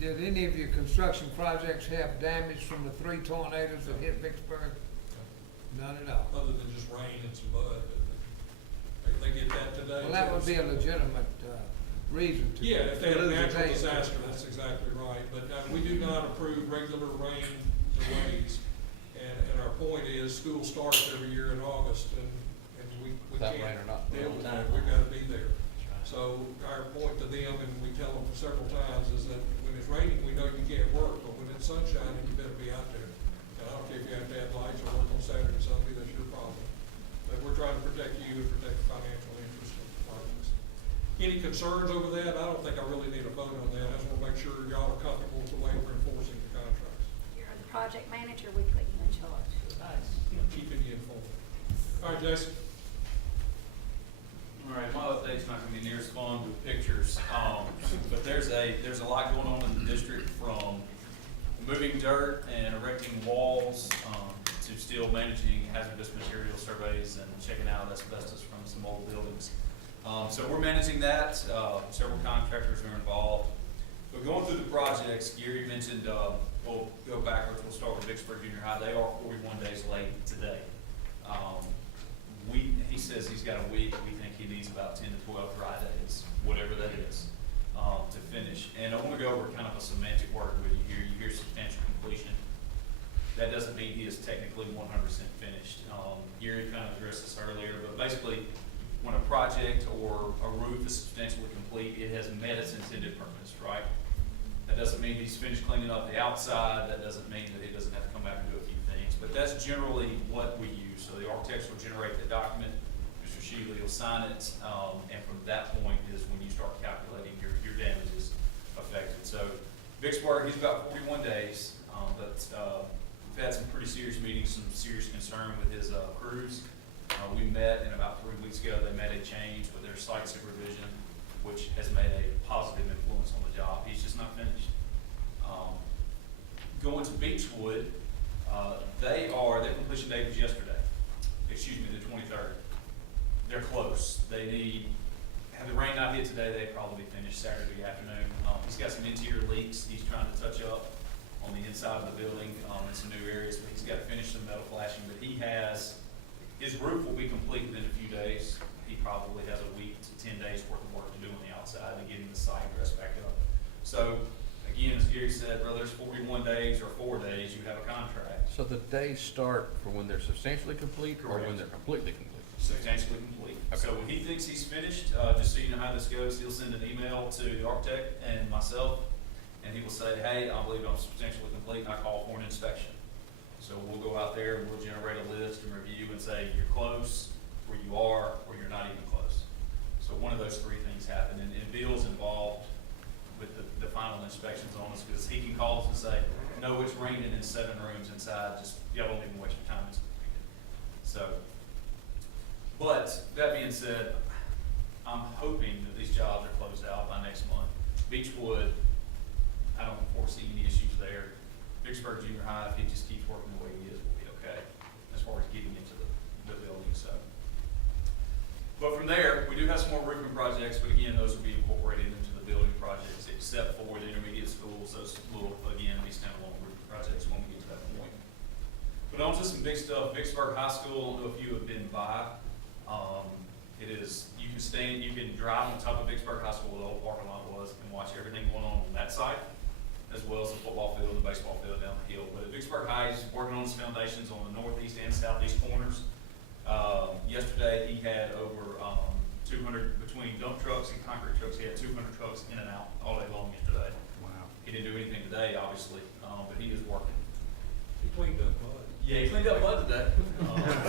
did any of your construction projects have damage from the 3 tornadoes that hit Vicksburg? None at all. Other than just rain and some mud, but they get that today. Well, that would be a legitimate reason to. Yeah, if they had a lose natural day. disaster, that's exactly right, but we do not approve regular rain delays. And our point is, school starts every year in August, and we Without can't rain or not. deal with that, we've gotta be there. So our point to them, and we tell them several times, is that when it's raining, we know you can't work, but when it's sunshine, you better be out there. And I don't care if you have to have lights or work on Saturday and Sunday, that's your problem. But we're trying to protect you and protect the financial interest of the projects. Any concerns over that? I don't think I really need a vote on that. I just want to make sure y'all are comfortable with the way we're enforcing the contracts. You're the project manager, we put you in charge. Keeping you informed. All right, Jason. All right, my update's not gonna be near as fun with pictures, but there's a lot going on in the district, from moving dirt and erecting walls, to still managing hazardous material surveys and checking out asbestos from some old buildings. So we're managing that, several contractors are involved. But going through the projects, Gary mentioned, we'll go backwards, we'll start with Vicksburg Junior High, they are 41 days late today. He says he's got a week, we think he needs about 10 to 12 dry days, whatever that is, to finish. And I want to go over kind of a semantic word with you here. You hear substantial completion. that doesn't mean he is technically 100% finished. Gary kind of addressed this earlier, but basically, when a project or a roof is substantially complete, it has met its intended purpose, right? That doesn't mean he's finished cleaning up the outside, that doesn't mean that he doesn't have to come back and do a few things, but that's generally what we use. So the architects will generate the document, Mr. Shealy will sign it, and from that point is when you start calculating your damages affected. So Vicksburg, he's about 41 days, but we've had some pretty serious meetings, some serious concern with his crews. We met, and about 3 weeks ago, they made a change with their site supervision, which has made a positive influence on the job. He's just not finished. Going to Beechwood, their completion date was yesterday. Excuse me, the 23rd. They're close. Had the rain not hit today, they'd probably be finished Saturday afternoon. He's got some interior leaks he's trying to touch up on the inside of the building, in some new areas, but he's got to finish some metal flashing. But his roof will be complete within a few days. He probably has a week to 10 days worth of work to do on the outside and getting the site dressed back up. So, again, as Gary said, whether it's 41 days or 4 days, you have a contract. So the days start for when they're substantially complete or when they're completely complete? Substantially complete. Okay. So when he thinks he's finished, just so you know how this goes, he'll send an email to the architect and myself, and he will say, hey, I believe I'm substantially complete, and I call for an inspection. So we'll go out there and we'll generate a list and review and say, you're close, where you are, or you're not even close. So one of those three things happen, and Bill's involved with the final inspections on us, because he can call us and say, no, it's raining in 7 rooms inside, just, y'all don't even waste your time, it's completed. So, but that being said, I'm hoping that these jobs are closed out by next month. Beechwood, I don't foresee any issues there. Vicksburg Junior High, if he just keeps working the way he is, will be okay, as far as getting into the building, so. But from there, we do have some more roofing projects, but again, those will be incorporated into the building projects, except for the intermediate schools. Those will, again, be standalone roofing projects when we get to that point. But on to some big stuff. Vicksburg High School, I don't know if you have been by. You can drive on top of Vicksburg High School, where the old parking lot was, and watch everything going on that site, as well as the football field and the baseball field down the hill. But Vicksburg High is working on its foundations on the northeast and southeast corners. Yesterday, he had over 200, between dump trucks and concrete trucks, he had 200 trucks in and out all day long yesterday. Wow. He didn't do anything today, obviously, but he is working. He cleaned up mud. Yeah, he cleaned up mud today.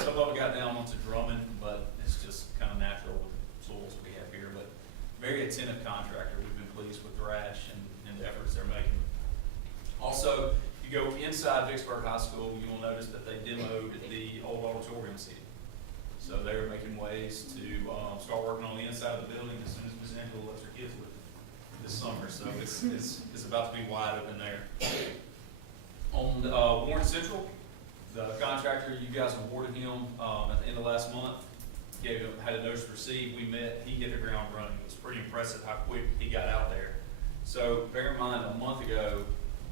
Some of it got down onto drumming, but it's just kind of natural with the soils we have here. But very attentive contractor. We've been pleased with Thrash and the efforts they're making. Also, if you go inside Vicksburg High School, you will notice that they demoed the old auditorium seating. So they're making ways to start working on the inside of the building as soon as Ms. Angela lets her kids with it this summer. So it's about to be wide open there. On Warren Central, the contractor, you guys awarded him at the end of last month, had a notice to proceed. We met, he hit the ground running. It was pretty impressive how quick he got out there. So bear in mind, a month ago,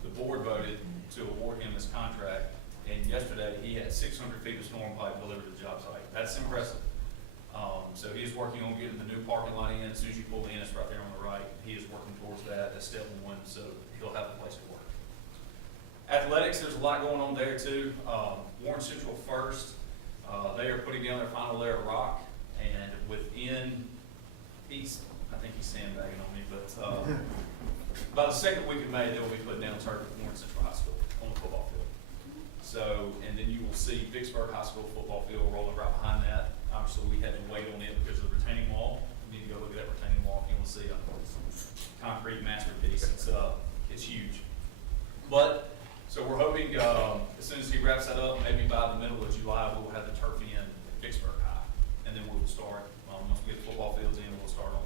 the board voted to award him this contract, and yesterday he had 600 feet of storm pipe delivered to the job site. That's impressive. So he is working on getting the new parking lot in. As soon as you pull in, it's right there on the right. He is working towards that. That's step 1, so he'll have a place to work. Athletics, there's a lot going on there too. Warren Central first, they are putting down their final layer of rock, and within, I think he's sandbagging on me, but by the second week of May, they will be putting down turf at Warren Central High School on the football field. So, and then you will see Vicksburg High School football field rolling right behind that. Obviously, we had to wait on it because of the retaining wall. You need to go look at that retaining wall if you want to see a concrete masterpiece. It's huge. But, so we're hoping as soon as he wraps that up, maybe by the middle of July, we will have the turf in at Vicksburg High. And then we will start, once we get the football fields in, we'll start on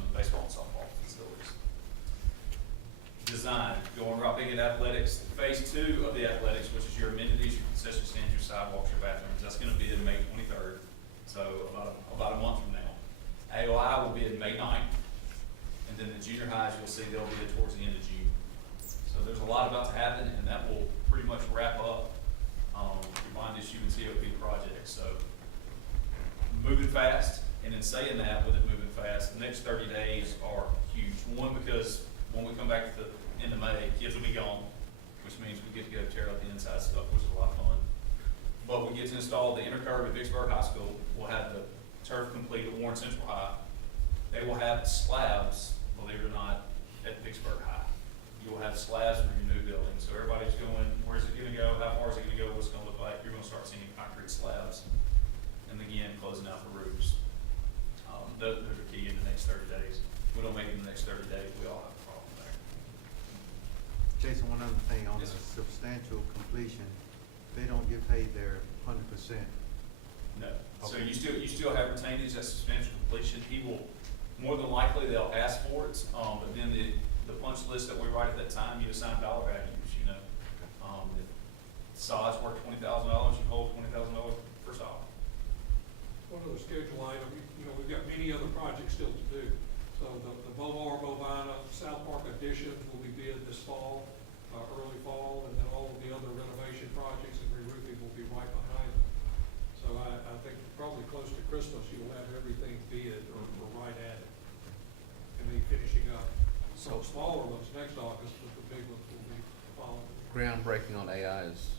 the baseball and softball facilities. Design, going right big at athletics. Phase 2 of the athletics, which is your amenities, your concession stands, your sidewalks, your bathrooms. That's going to be in May 23rd, so about a month from now. AOI will be in May 9th, and then the junior highs, you'll see they'll be towards the end of June. So there's a lot about to happen, and that will pretty much wrap up your bond issue and COP projects. So moving fast, and in saying that, with it moving fast, the next 30 days are huge. One, because when we come back to the end of May, kids will be gone, which which means we get to go tear out the inside stuff, which is a lot of fun. But we get to install the inner curb at Vicksburg High School. We'll have the turf complete at Warren Central High. They will have slabs, believe it or not, at Vicksburg High. You will have slabs for your new building. So everybody's going, where's it gonna go? How far is it gonna go? What's it gonna look like? You're gonna start seeing concrete slabs. And again, closing out the roofs. Those are key in the next 30 days. If we don't make it in the next 30 days, we all have a problem there. Jason, one other thing, on the Yes, sir. substantial completion, they don't get paid their 100%. No. So Okay. you still have retainage at substantial completion. He will, more than likely, they'll ask for it, but then the punch list that we write at that time, you assign dollar values, you know. If sod's worth $20,000, you hold $20,000 per sod. One other schedule item, you know, we've got many other projects still to do. So the Bovar, Bovina, South Park additions will be bid this fall, early fall, and then all of the other renovation projects and re-roofing will be right behind them. So I think probably close to Christmas, you'll have everything bid or right at it. And then finishing up some smaller ones next August, but the big ones will be following. Groundbreaking on AI is,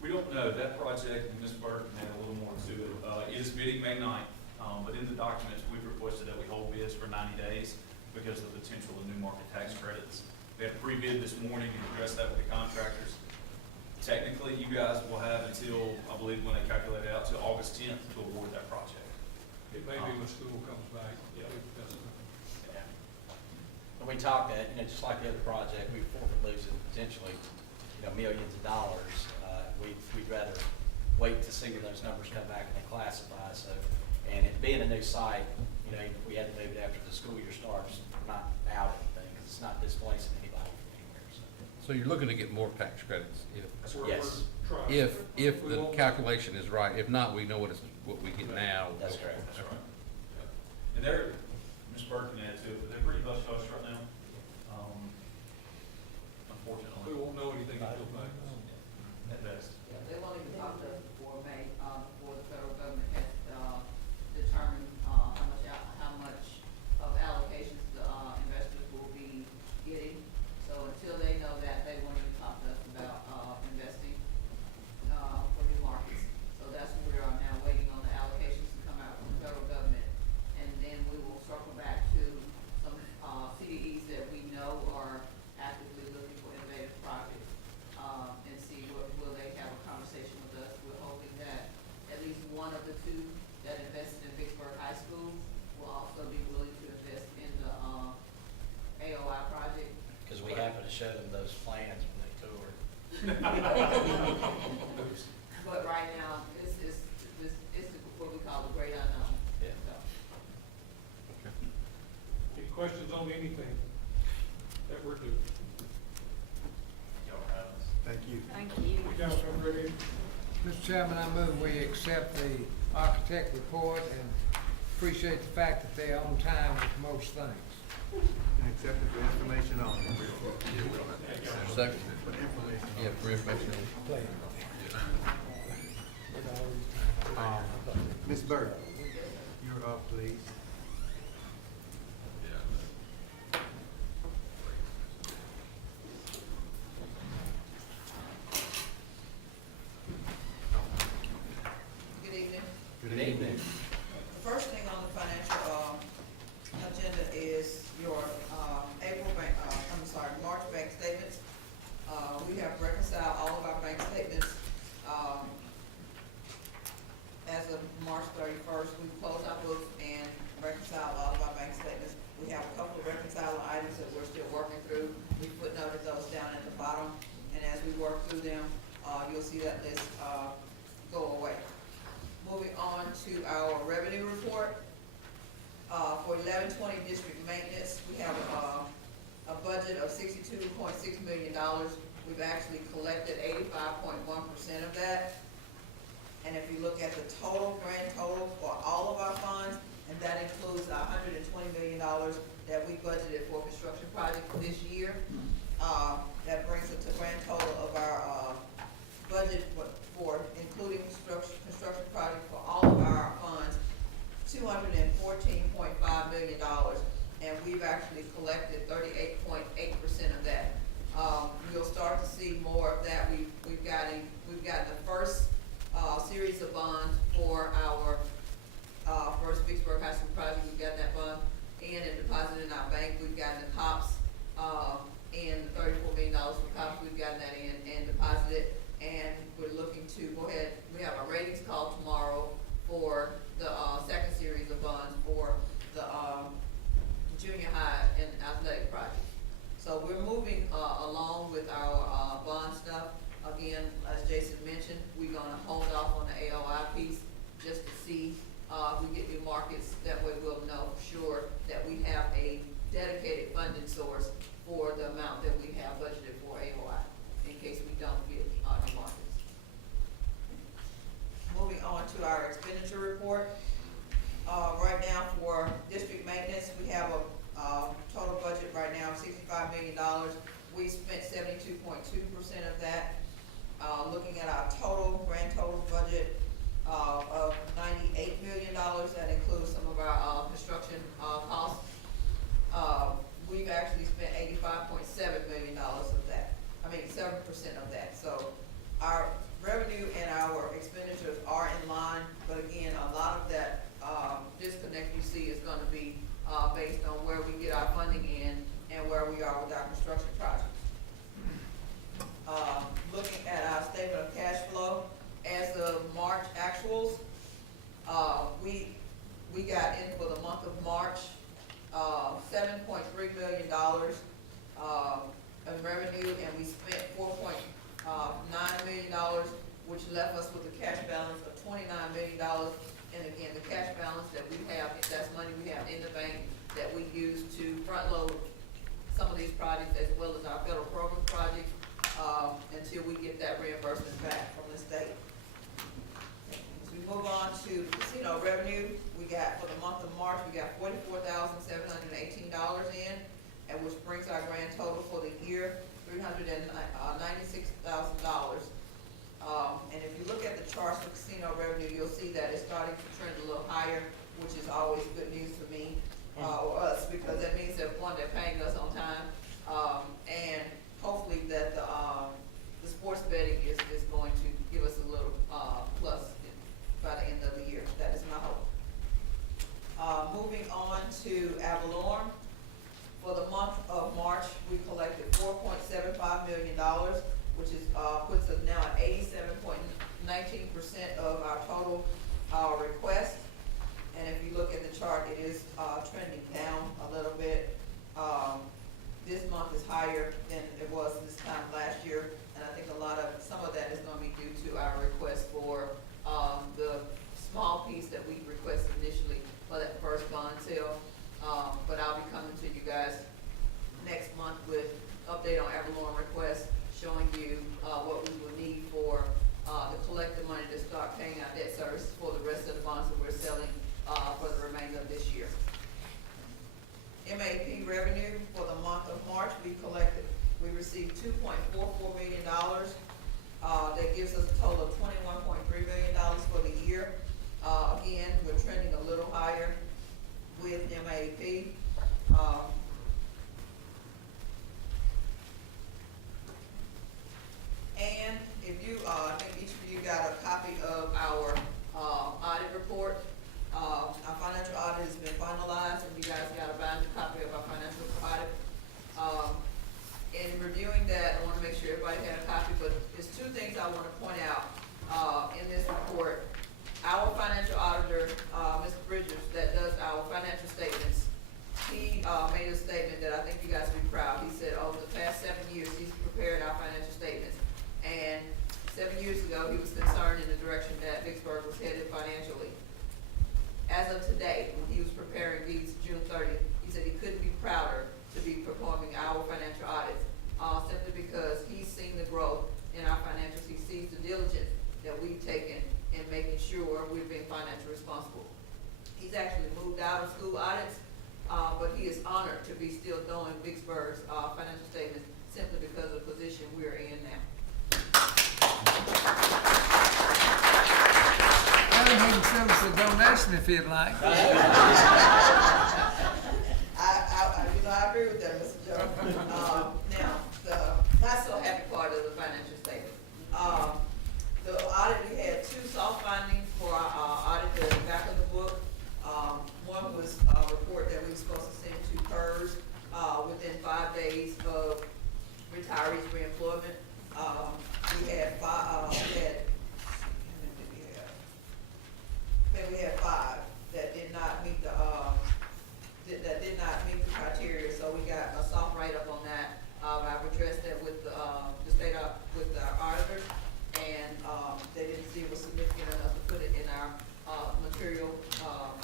We don't know, that project, and Ms. Burke can add a little more to it, is bidding May 9th, but in the documents, we've requested that we hold bids for 90 days because of the potential of new market tax credits. We had a pre-bid this morning and addressed that with the contractors. Technically, you guys will have until, I believe when they calculate it out, till August 10th to award that project. It may be when school comes back. Yeah. Yeah. When we talk that, you know, just like the other project, we forfeit losing potentially, you know, millions of dollars. We'd rather wait to see when those numbers come back and they classify, so. And it being a new site, you know, if we had to move it after the school year starts, we're not out anything, because it's not displacing anybody from anywhere, so. so you're looking to get more tax credits That's where Yes. we're trying. if We the won't- calculation is right. If not, we know what we get now. That's correct. That's right. Yeah. And they're, Ms. Burke can add to it, but they're pretty hush-hush right now, unfortunately. We won't know anything until May. At best. Yeah, they won't even talk to us before May, before the federal government has, determined, how much of allocations the, investors will be getting. So until they know that, they won't even talk to us about, investing, for new markets. So that's where we are now, waiting on the allocations to come out from the federal government. And then we will circle back to some, CDEs that we know are actively looking for innovative projects, and see will they have a conversation with us. We're hoping that at least one of the two that invested in Vicksburg High School will also be willing to invest in the, AOI project. Because we happen to show them those plans when they toured. But right now, it's what we call the great unknown. Yeah. So, Any questions on anything that we're doing? Y'all have us. Thank you. Thank you. Councilman Ready? Mr. Chairman, I move we accept the architect report and appreciate the fact that they're on time with most things. Accept it for information only. Second. For information. Yeah, for information. Ms. Burke, you're up, please. good evening. Good evening. The first thing on the financial, agenda is your, March bank statements. We have reconciled all of our bank statements, as of March 31st. We closed our books and reconciled all of our bank statements. We have a couple of reconciling items that we're still working through. We footnoted those down at the bottom, and as we work through them, you'll see that list, go away. Moving on to our revenue report, for 1120 district maintenance, we have, a budget of $62.6 million. We've actually collected 85.1% of that. And if you look at the total, grand total for all of our funds, and that includes $120 million that we budgeted for construction projects this year, that brings it to grand total of our, budget for including construction projects for all of our funds, $214.5 million. And we've actually collected 38.8% of that. You'll start to see got the first, series of bonds for our, first Vicksburg High School project. We've got that bond in and deposited in our bank. We've gotten the COPS, and the $34 million for COPS, we've gotten that in and deposited. And we're looking to go ahead, we have a ratings call tomorrow for the, second series of bonds for the, junior high and athletic project. So we're moving, along with our, bond stuff. Again, as Jason mentioned, we're gonna hold off on the AOI piece just to see, if we get new markets. That way we'll know for sure that we have a dedicated funding source for the amount that we have budgeted for AOI, in case we don't get, new markets. Moving on to our expenditure report. Right now for district maintenance, we have a, total budget right now of $65 million. We spent 72.2% of that. Looking at our grand total budget, of $98 million, that includes some of our, construction, costs. We've actually spent $85.7 million of that. 7% of that. So our revenue and our expenditures are in line, but again, a lot of that, disconnect you see is gonna be, based on where we get our funding in and where we are with our construction projects. Looking at our statement of cash flow, as of March actuals, we got in for the month of March, $7.3 million, in revenue, and we spent $4.9 million, which left us with a cash balance of $29 million. And again, the cash balance that we have, that's money we have in the bank that we use to front load some of these projects as well as our federal program projects, until we get that reimbursement back from the state. As we move on to casino revenue, we got, for the month of March, we got $44,718 in, and which brings our grand total for the year, $396,000. And if you look at the charts for casino revenue, you'll see that it's starting to trend a little higher, which is always good news for me, or us, because that means that, one, they're paying us on time, and hopefully that the sports betting is going to give us a little, plus by the end of the year. That is my hope. Moving on to ad valorem. For the month of March, we collected $4.75 million, which is, puts us now at 87.19% of our total, request. And if you look at the chart, it is, trending down a little bit. This month is higher than it was this time last year, and I think some of that is gonna be due to our request for, the small piece that we requested initially for that first bond sale. But I'll be coming to you guys next month with update on ad valorem requests, showing you, what we will need for, to collect the money to start paying our debt service for the rest of the bonds that we're selling, for the remainder of this year. MAP revenue for the month of March, we received $2.44 million. That gives us a total of $21.3 million for the year. Again, we're trending a little higher with MAP. And if you, I think each of you got a copy of our, audit report. Our financial audit has been finalized, and you guys got a binder copy of our financial audit. In reviewing that, I want to make sure everybody had a copy, but there's two things I want to point out, in this report. Our financial auditor, Mr. Bridges, that does our financial statements, he, made a statement that I think you guys would be proud. He said, over the past 7 years, he's prepared our financial statements. And 7 years ago, he was concerned in the direction that Vicksburg was headed financially. As of today, when he was preparing these June 30th, he said he couldn't be prouder to be performing our financial audits, simply because he's seen the growth in our financials. He sees the diligence that we've taken in making sure we're being financially responsible. He's actually moved out of school audits, but he is honored to be still doing Vicksburg's financial statements simply because of the position we're in now. Well, he can send us a donation if he'd like. I agree with that, Mr. Joe. Now, the not so happy part of the financial statement. material,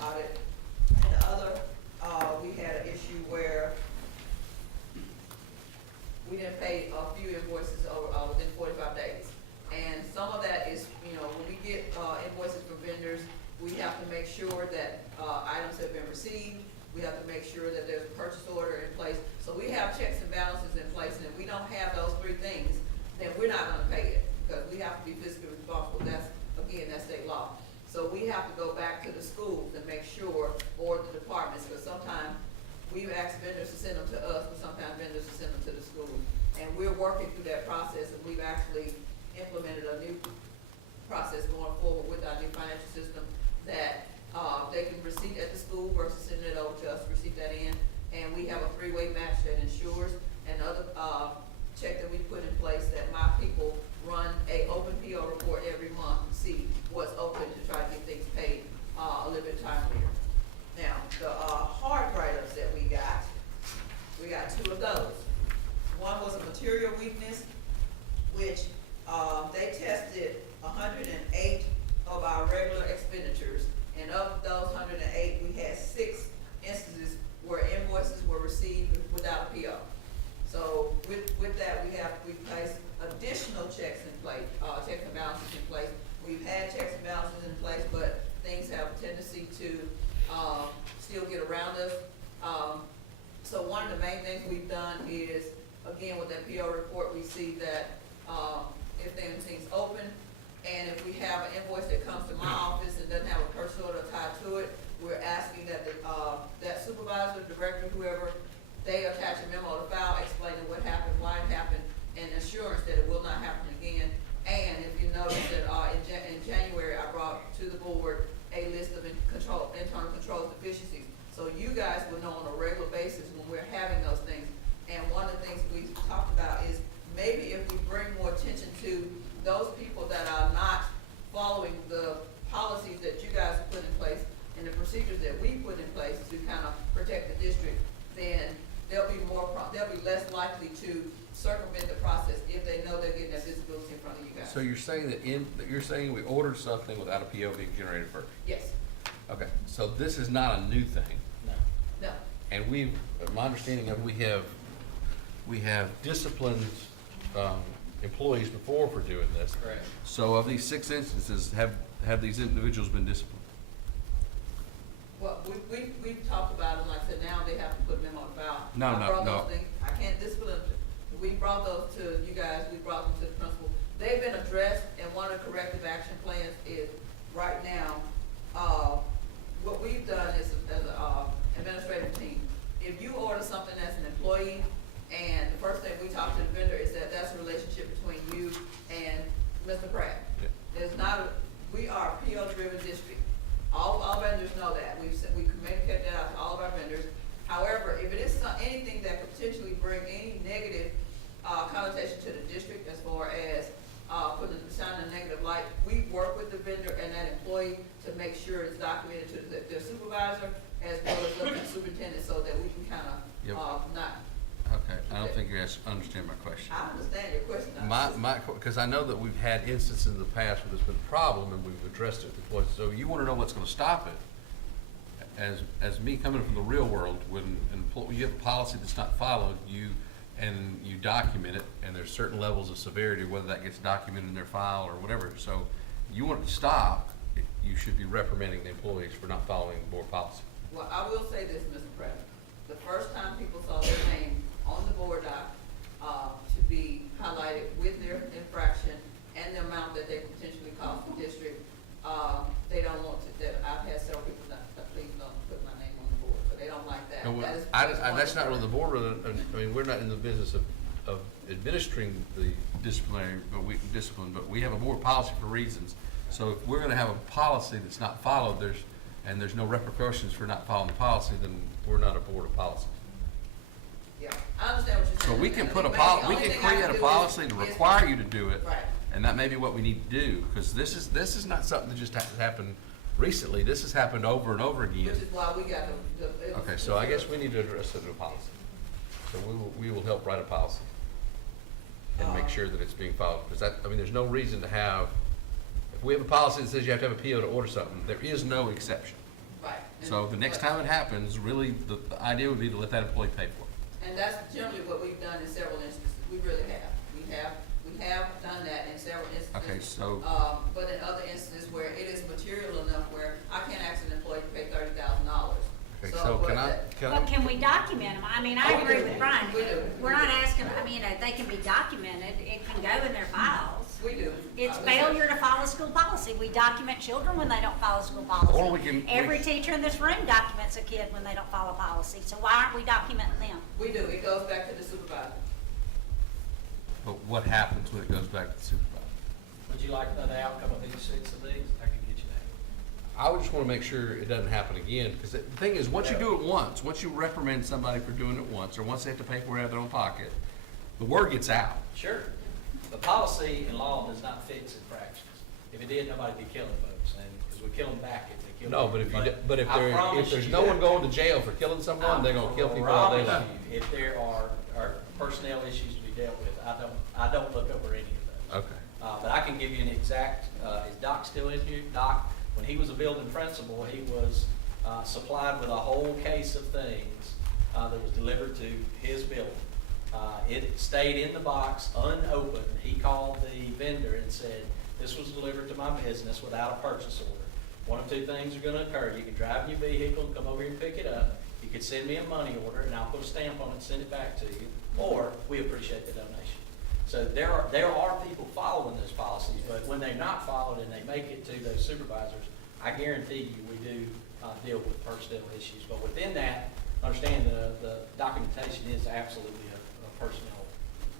audit. And the other, we had an issue where we didn't pay a few invoices over, within 45 days. And some of that is, when we get, invoices from vendors, we have to make sure that, items have been received. We have to make sure that there's a purchase order in place. So we have checks and balances in place, and if we don't have those three things, then we're not gonna pay it, because we have to be fiscally responsible. That's state law. So we have to go back to the schools and make sure, or the departments, because sometimes we've asked vendors to send them to us, but sometimes vendors to send them to the school. And we're working through that process, and we've actually implemented a new process going forward with our new financial system that they can receipt at the school versus sending it over to us, receipt that in. And we have a three-way match that ensures, and other check that we put in place, that my people run a open PO report every month to see what's open to try to get things paid a little bit timelier. Now, the hard write-ups that we got two of those. One was a material weakness, which they tested 108 of our regular expenditures, and of those 108, we had 6 instances where invoices were received without a PO. So with that, we placed additional checks in place, checks and balances in place. We've had checks and balances in place, but things have a tendency to still get around us. So one of the main things we've done is, again, with that PO report, we see that if things open, and if we have an invoice that comes to my office and doesn't have a purchase order tied to it, we're asking that that supervisor, director, whoever, they attach a memo to file explaining what happened, why it happened, and assurance that it will not happen again. And if you notice that in January, I brought to the board a list of internal control deficiencies. So you guys will know on a regular basis when we're having those things. And one of the things we talked about is maybe if we bring more attention to those people that are not following the policies that you guys have put in place and the procedures that we put in place to kind of protect the district, then they'll be less likely to circumvent the process if they know they're getting that visibility in front of you guys. So you're saying that we ordered something without a PO being generated first? Yes. Okay, so this is not a new thing. No. And my understanding of, we have disciplined, employees before for doing this. Correct. So of these 6 instances, have these individuals been disciplined? Well, we've talked about it, like I said, now they have to put them on file. No. I can't discipline them. We brought those to you guys, we brought them to the principal. They've been addressed, and one of the corrective action plans is, right now, what we've done is, as an administrative team, if you order something as an employee, and the first thing we talk to the vendor is that that's a relationship between you and Mr. Pratt. Yeah. We are a PO-driven district. All vendors know that. We communicate that out to all of our vendors. However, if it is anything that could potentially bring any negative connotation to the district, as far as putting the sign in a negative light, we work with the vendor and that employee to make sure it's documented to their supervisor as well as the superintendent, so that we can kind of Yep. not. Okay, I don't think you understand my question. I understand your question. Because I know that we've had instances in the past where there's been a problem and we've addressed it with employees. So you want to know what's going to stop it. As me coming from the real world, when you have a policy that's not followed, you document it, and there's certain levels of severity, whether that gets documented in their file or whatever. So you want it to stop, you should be reprimanding the employees for not following board policy. Well, I will say this, Mr. President. The first time people saw their name on the board doc, to be highlighted with their infraction and the amount that they potentially cost the district, they don't want to, I've had several people that please don't put my name on the board, so they don't like that. No, that's not really the board. I mean, we're not in the business of administering the discipline, but we have a board policy for reasons. So if we're going to have a policy that's not followed, there's no repercussions for not following the policy, then we're not a board of policy. Yeah, I understand what you're saying. So we can put we can create a policy to require you to do it. Right. And that may be what we need to do, because this is not something that just happened recently. This has happened over and over again. Which is why we got the. Okay, so I guess we need to address it in a policy. So we will help write a policy and make sure that it's being followed. Because there's no reason to have, if we have a policy that says you have to have a PO to order something, there is no exception. Right. So the next time it happens, really, the idea would be to let that employee pay for it. And that's generally what we've done in several instances. We really have. We have done that in several instances. Okay, so, But in other instances where it is material enough where I can't ask an employee to pay $30,000. okay, so can I, But can we document them? I mean, I agree with Brian. We do. We're not asking, I mean, they can be documented, it can go in their files. We do. It's Listen, failure to follow school policy. We document children when they don't follow school Or we policy. can- Every teacher in this room documents a kid when they don't follow policy, so why aren't we documenting them? We do. It goes back to the supervisor. but what happens when it goes back to the supervisor? Would you like to know the outcome of each 6 of these? I can get you that. I would just wanna make sure it doesn't happen again, because the thing is, once you do it once, once you reprimand somebody for doing it once, or once they have to pay for it out of their own pocket, the word gets out. Sure. The policy and law does not fix infractions. If it did, nobody'd be killing folks, and, because we kill them back if they kill them. No, but if I promise there's you no that- one going to jail for killing someone, they're gonna kill people all day I long. promise you, if there are personnel issues to be dealt with, I don't look over any of those. Okay. But I can give you an exact, is Doc still in here? Doc, when he was a building principal, he was supplied with a whole case of things that was delivered to his building. It stayed in the box unopened. He called the vendor and said, this was delivered to my business without a purchase order. One of two things are gonna occur. You can drive in your vehicle and come over here and pick it up. You could send me a money order and I'll put a stamp on it and send it back to you, or we appreciate the donation. So there are people following those policies, but when they're not followed and they make it to those supervisors, I guarantee you we do deal with personnel issues. But within that, understand the documentation is absolutely a personnel.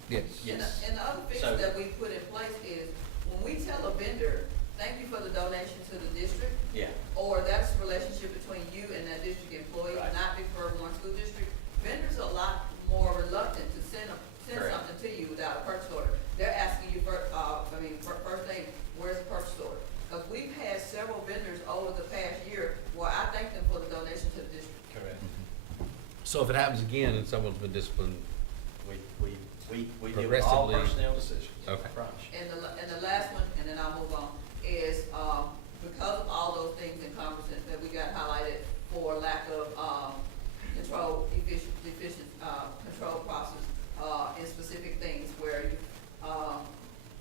Yes. Yes. And the other fix So- that we put in place is when we tell a vendor, thank you for the donation to the district, Yeah. or that's a relationship between you and that district employee, Right. not Vicksburg One School District, vendors are a lot more reluctant to send Correct. something to you without a purchase order. They're asking you first thing, where's the purchase order? Because we've had several vendors over the past year where I thank them for the donation to the district. Correct. So if it happens again and someone's been disciplined, We deal with all Progressively- personnel decisions. Okay. I promise you. And the last one, and then I'll move on, is, because of all those things in Congress that we got highlighted for lack of, control process, in specific things where,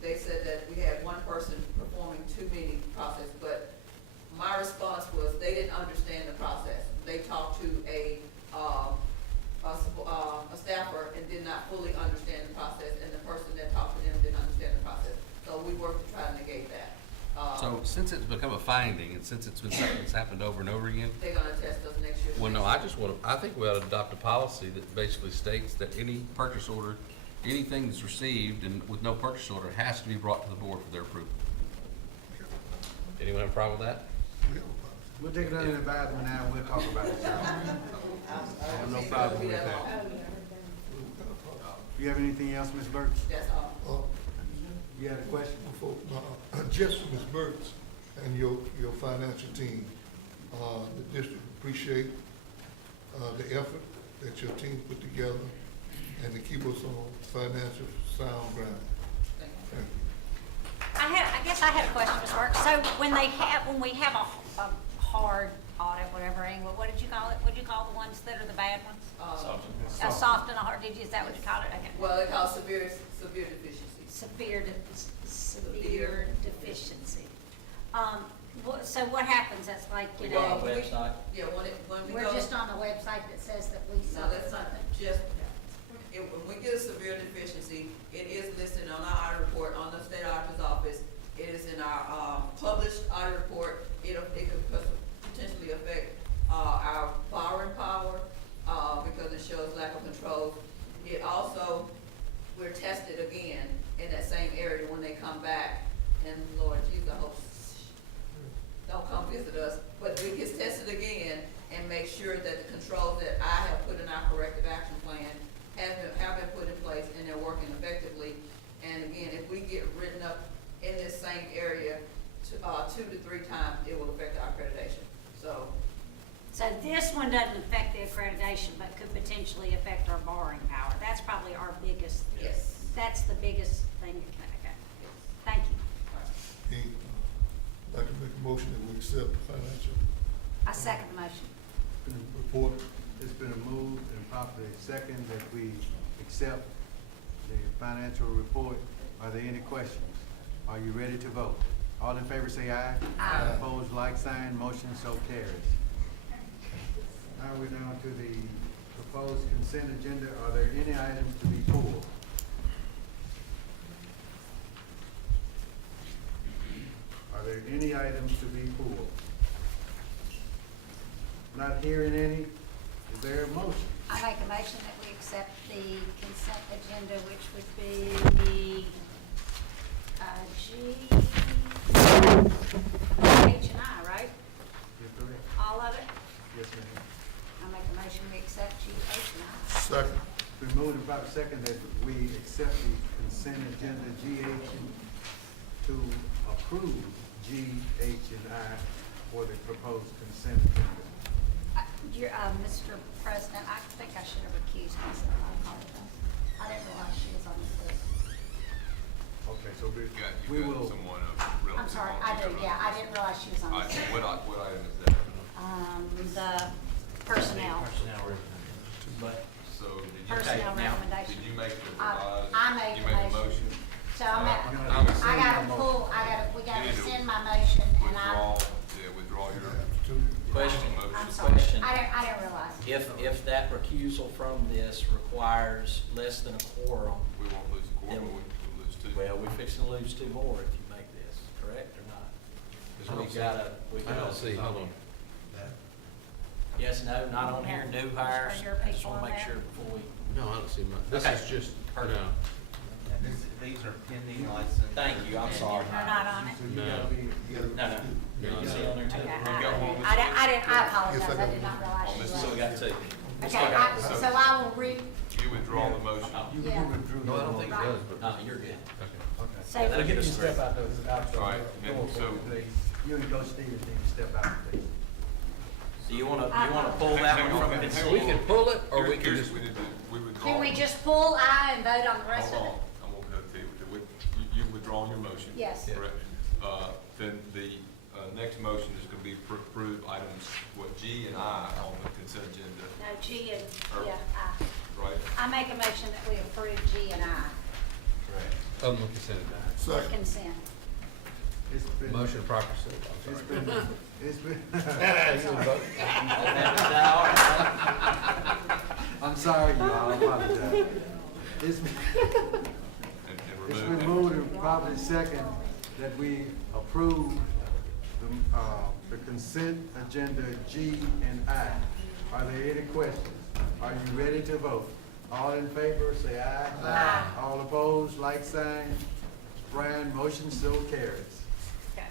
they said that we had one person performing too many processes, but my response was, they didn't understand the process. They talked to a staffer and did not fully understand the process, and the person that talked to them didn't understand the process. So we worked to try to negate that. so since it's become a finding, and since it's been something that's happened over and over again, They're gonna test us next year. well, no, I think we ought to adopt a policy that basically states that any purchase order, anything that's received and with no purchase order has to be brought to the board for their approval. Anyone have a problem with that? We'll take it under advisement now, we'll talk about it. I have no problem with that. You have anything else, Ms. Burks? That's all. You had a question? Just Ms. Burks and your financial team, the district appreciate, the effort that your team put together and to keep us on financial sound ground. Thank you. Thank you. I guess I had a question, Ms. Burke. So when we have a hard audit, whatever, what did you call it? What did you call the ones that are the bad ones? A soft and a hard, is that what you called it? Okay. Well, they call severe deficiencies. Severe deficiency. So what happens? That's like, We you go on know, the website. Yeah, when we we're go. just on the website that says that we No, suffer that's not something. just, when we get a severe deficiency, it is listed on our audit report on the state auditor's office. It is in our, published audit report. It could potentially affect, our borrowing power, because it shows lack of control. It also, we're tested again in that same area when they come back, and Lord Jesus, I hope, don't come visit us, but it gets tested again and make sure that the controls that I have put in our corrective action plan have been put in place and they're working effectively. And again, if we get written up in this same area 2 to 3 times, it will affect our accreditation. So, So this one doesn't affect the accreditation, but could potentially affect our borrowing power. That's probably our biggest, yes. that's the biggest thing. Okay. Thank you. The, make a motion that we accept the financial I second the motion. report. It's been moved and properly second that we accept the financial report. Are there any questions? Are you ready to vote? All in favor say aye. Aye. Opposed, like sign, motion so carries. Now we're down to the proposed consent agenda. Are there any items to be pulled? Are there any items to be pulled? Not hearing any, is there a motion? I make a motion that we accept the consent agenda, which would be G, H, and I, right? You're correct. All of it? Yes, ma'am. I make a motion we accept G, H, and I. Second. Been moved and properly second that we accept the consent agenda GH to approve G, H, and I for the proposed consent agenda. Mr. President, I think I should have recused myself. I apologize. I didn't realize she was on the list. Okay, so You got we will, someone I'm sorry, I do, yeah, I didn't realize she was on the list. What item is that? The personnel, But, So did you, personnel now, recommendation. did you make the I revised? made You the made the motion. motion? So I'm at, I'm I gotta pull, we You gotta need to rescind my motion, and Withdraw, withdraw your question, motion. I'm sorry, Question. I didn't realize. if that recusal from this requires less than a quorum, We won't lose the quorum, but we'll lose two. well, we're fixing to lose two more if you make this, correct or not? We gotta. hold on. Yes, no, not on here, new hires, Are your I just people wanna on make there? sure before we. No, I don't see much. This Okay. is just, Perfect. no. These are pending license. Thank you, I'm sorry. They're not on it? so you No. gotta be, No, you see on there too? Okay, got one this I apologize, I did not realize On she this, was. So we got two. Okay, so I will You withdraw the motion. you Yeah. withdrew. No, I don't think it does, but. No, you're good. Okay. say. That'll get us through. Step out the All right, door, and so- please. You and Coach Stevens need to step out, please. Do you wanna pull that one from consent? We can pull it, or we can Here's- just. we did we withdraw. Can we just pull I and vote on the rest of Hold it? on, I'm gonna go to you. You withdraw your motion. Yes. Yeah. Correct. Then the next motion is gonna be approve items, what, G and I on the consent agenda, No, G and, Or- yeah, I. right? I make a motion that we approve G and I Correct. Oh, look, it's in it. for Second. consent. It's been, Motion proper, so, I'm it's sorry. been, it's been, I'm sorry, y'all, I apologize. It's been, And it's remove. been moved and probably second that we approve the consent agenda G and I. Are there any questions? Are you ready to vote? All in favor, say aye. Aye. All opposed, like sign. Brian, motion so carries. Okay.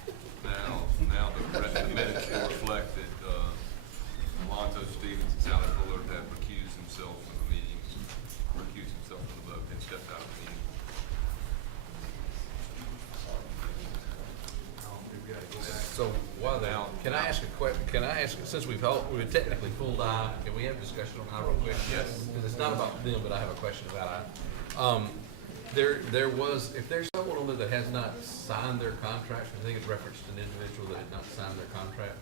Now the minutes will reflect that Alonzo Stevens and Sally Bullard have recused themselves from the meeting, recused themselves from the vote, and stepped out of the meeting. We've got to go back. So, while now, can I ask a since we've technically pulled I, can we have a discussion on I real quick? Yes. Because it's not about them, but I have a question about I. There was, if there's someone on there that has not signed their contract, I think it's referenced an individual that had not signed their contract.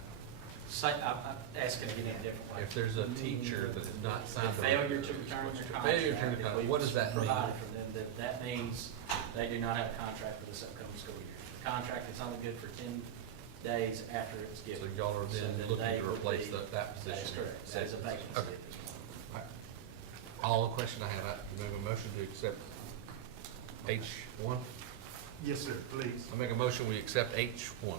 I'm asking again in a different way. If there's a teacher that has not signed The their. failure to return their contract. Failure to return the contract, what does that mean? Provided for them, that means they do not have a contract for this upcoming school year. The contract is only good for 10 days after it's So given. y'all are then So looking they to would replace be- that position? That is correct, that is a vacancy Okay. at this point. All the question I have, I make a motion to accept H1. Yes, sir, please. I make a motion, we accept H1.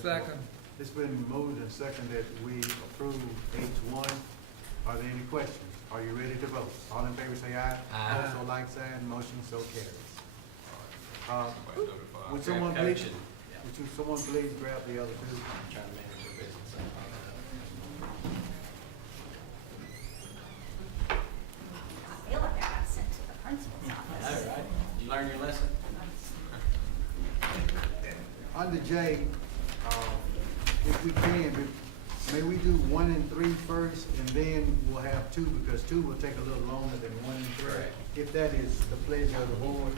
Second. It's been moved and seconded that we approve H1. Are there any questions? Are you ready to vote? All in favor say aye. Aye. Also like sign, motion so carries. Somebody notify. Would someone please, Coaching, yeah. would someone please grab the other two? Trying to manage their business. I feel like I got sent to the principal's I office. know, right? Did you learn your lesson? Under J, if we can, may we do 1 and 3 first, and then we'll have 2, because 2 will take a little longer than 1 and 3. Correct. If that is the pleasure of the board,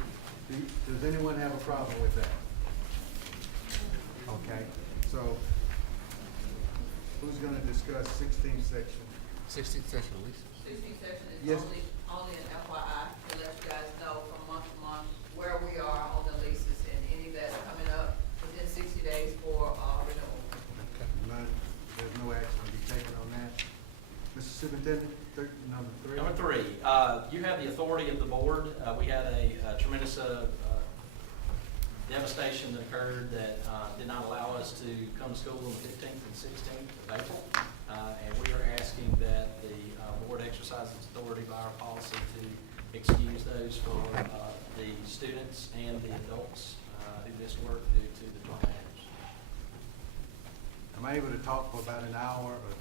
does anyone have a problem with that? Okay. So, who's gonna discuss 16th section? 16th session, Lisa. 16th section is Yes. only an FYI to let you guys know from month to month where we are on the leases and any that's coming up within 60 days for renewal. None, there's no action to be taken on that. Mr. Superintendent, number 3. Number 3, you have the authority of the board. We had a tremendous devastation that occurred that did not allow us to come to school on the 15th and 16th of April. And we are asking that the board exercise its authority by our policy to excuse those for the students and the adults who missed work due to the tornadoes. Am I able to talk for about an hour or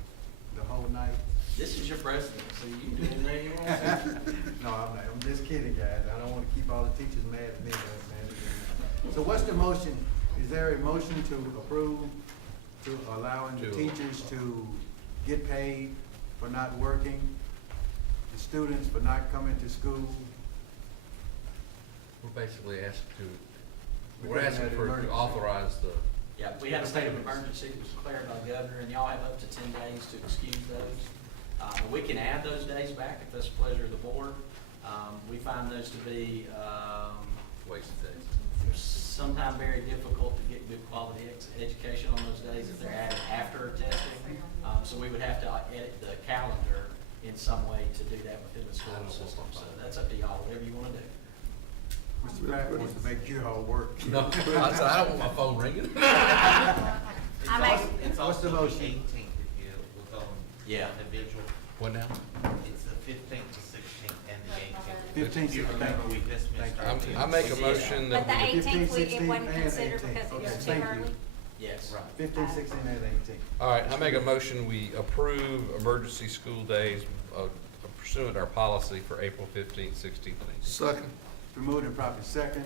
the whole night? This is your president, so you can do anything you want to. No, I'm just kidding, guys. I don't want to keep all the teachers mad at me. So what's the motion? Is there a motion to approve, to allowing the teachers to get paid for not working, the students for not coming to school? We're basically asked to, We're we're asking doing that for, to emergency. authorize the, Yeah, we had a state of emergency that was declared by the governor, and y'all have up to 10 days to excuse those. We can add those days back if that's the pleasure of the board. We find those to be waste days. sometimes very difficult to get good quality education on those days if they're added after testing. So we would have to edit the calendar in some way to do that within the school system. So that's up to y'all, whatever you want to do. Mr. Pratt wants to make you all work. No, I said, I don't want my phone ringing. What's the motion? Yeah. Individual. What now? It's the 15th to 16th and the 18th. 15th, You remember we dismissed our Thank you. team. I make a motion But that the we, 18th, 15, it wasn't 16, considered and because it 18th. was Okay, too thank you. early. Yes. 15, 16, and 18. all right, I make a motion, we approve emergency school days pursuant to our policy for April 15th, 16th, and 18th. Second. Been moved and properly second.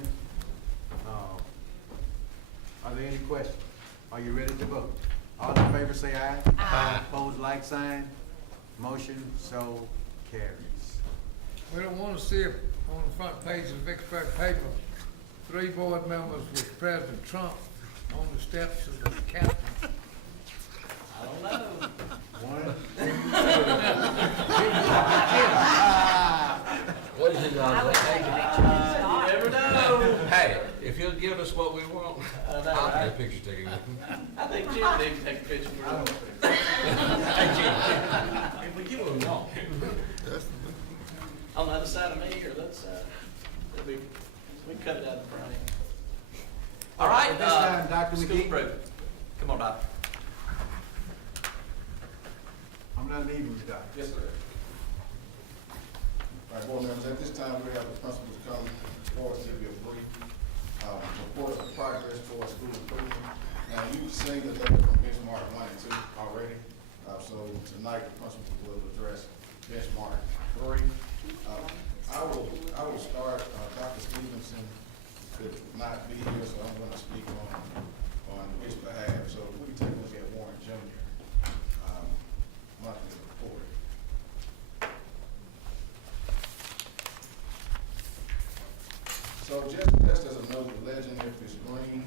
Are there any questions? Are you ready to vote? All in favor say aye. Aye. Opposed, like sign. Motion so carries. We don't wanna see it on the front page of the Vicksburg paper, 3 board members with President Trump on the steps of the Capitol. I don't know. One, What is it, I would say make sure it's not. You never know. Hey, if you'll give us what we want, I know, I'll right? get a picture taken with me. I think Jim needs to take a picture for us. If we give what we want. On the other side of me or the other side? It'll be, we can cut it out of the front end. All right. At this time, Dr. School McGee. improvement. Come on, Doc. I'm not leaving you, Doc. Yes, sir. All right, board members, at this time, we have the principals come forward to give you a brief report of progress towards school improvement. Now, you've seen the data from benchmark 1 and 2 already. So tonight, the principals will address benchmark 3. I will start, Dr. Stevenson could not be here, so I'm gonna speak on his behalf. So if we can take a look at Warren Jr. Monthly report. So just as a note, the legend, if it's green,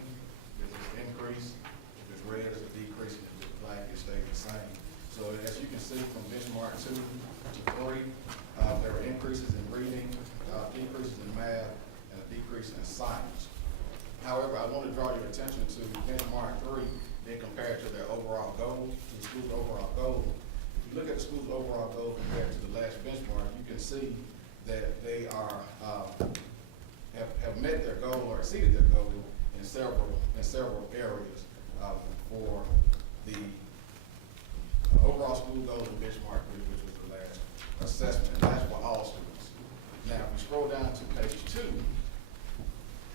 it's an increase, if it's red, it's a decrease, and if it's black, it stays the same. So as you can see from benchmark 2 to 3, there are increases in reading, decreases in math, and a decrease in science. However, I want to draw your attention to benchmark 3 then compared to their overall goals, to the school's overall goal. If you look at the school's overall goal compared to the last benchmark, you can see that they are have met their goal or exceeded their goal in several areas for the overall school goal in benchmark 3, which was the last assessment, and that's for all students. Now, if we scroll down to page 2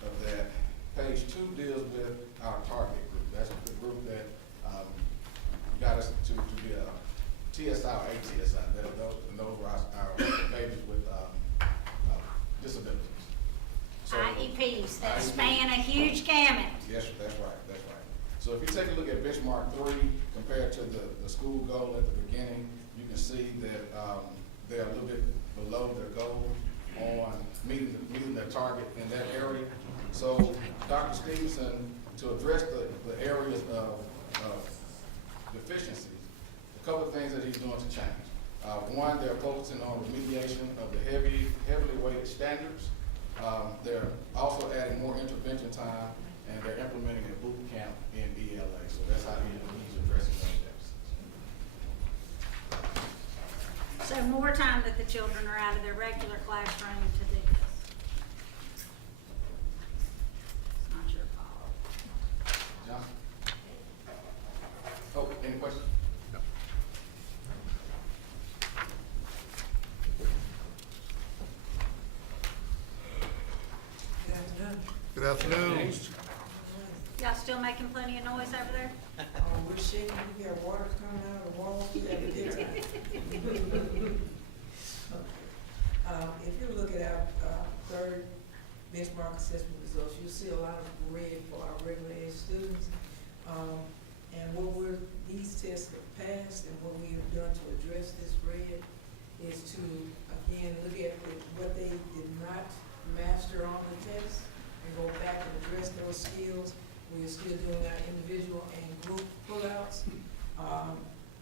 of that, page 2 deals with our target group. That's the group that got us to be a TSI or ATSI. Those were our babies with disabilities. So, IEPs that span a huge gamut. yes, that's right, that's right. So if you take a look at benchmark 3 compared to the school goal at the beginning, you can see that they're a little bit below their goal on meeting their target in that area. So Dr. Stevenson, to address the areas of deficiencies, a couple of things that he's doing to change. One, they're focusing on remediation of the heavily weighted standards. They're also adding more intervention time, and they're implementing a boot camp in ELA. So that's how he's addressing those deficits. So more time that the children are out of their regular classroom to do this. It's not your fault. John? Oh, any questions? No. Good afternoon. Y'all still making plenty of noise over there? We're shaking, we got water coming out of the walls, we have a good time. If you look at our third benchmark assessment results, you'll see a lot of red for our regular ed students. And these tests have passed, and what we have done to address this red is to, again, look at what they did not master on the test and go back and address those skills. We are still doing our individual and group pullouts.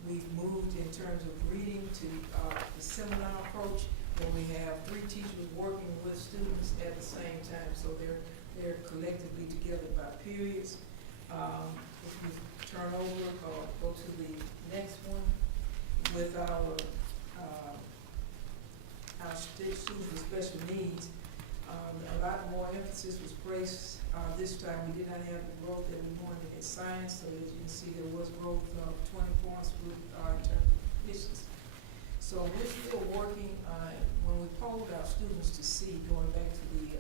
We've moved in terms of reading to the seminar approach, where we have 3 teachers working with students at the same time, so they're collectively together by periods. If you turn over or go to the next one, with our students with special needs, a lot more emphasis was placed this time. We did not have the growth that we wanted in science, so as you can see, there was growth of 20 points with in terms of proficiency. So we're still working, when we polled our students to see, going back to the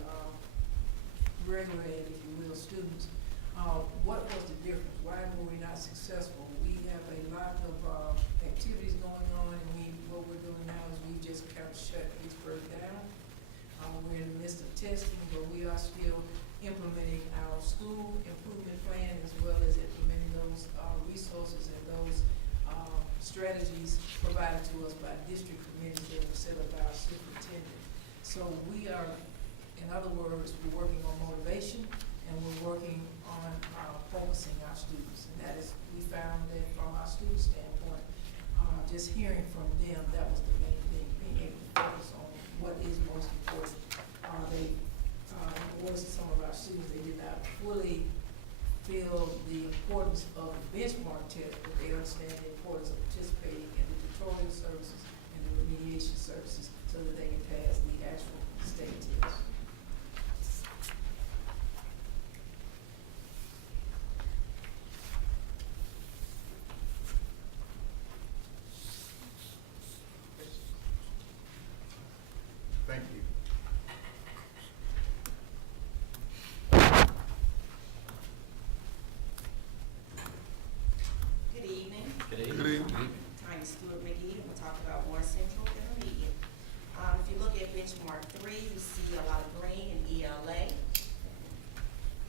regular ed, if you will, students, what was the difference? Why were we not successful? We have a lot of activities going on, and what we're doing now is we just kind of shut Vicksburg down. We're in the midst of testing, but we are still implementing our school improvement plan, as well as implementing those resources and those strategies provided to us by district committees that were set up by our superintendent. So we are, in other words, we're working on motivation, and we're working on focusing our students. And that is, we found that from our student standpoint, just hearing from them, that was the main thing, being able to focus on what is most important. In the words of some of our students, they did not fully feel the importance of the benchmark test, but they understand the importance of participating in the tutorial services and the remediation services so that they can pass the actual state test. Thank you. Good evening. Good evening. Good evening. Tanya Stewart McGee. I'm going to talk about Warren Central Intermediate. If you look at benchmark 3, you see a lot of green in ELA.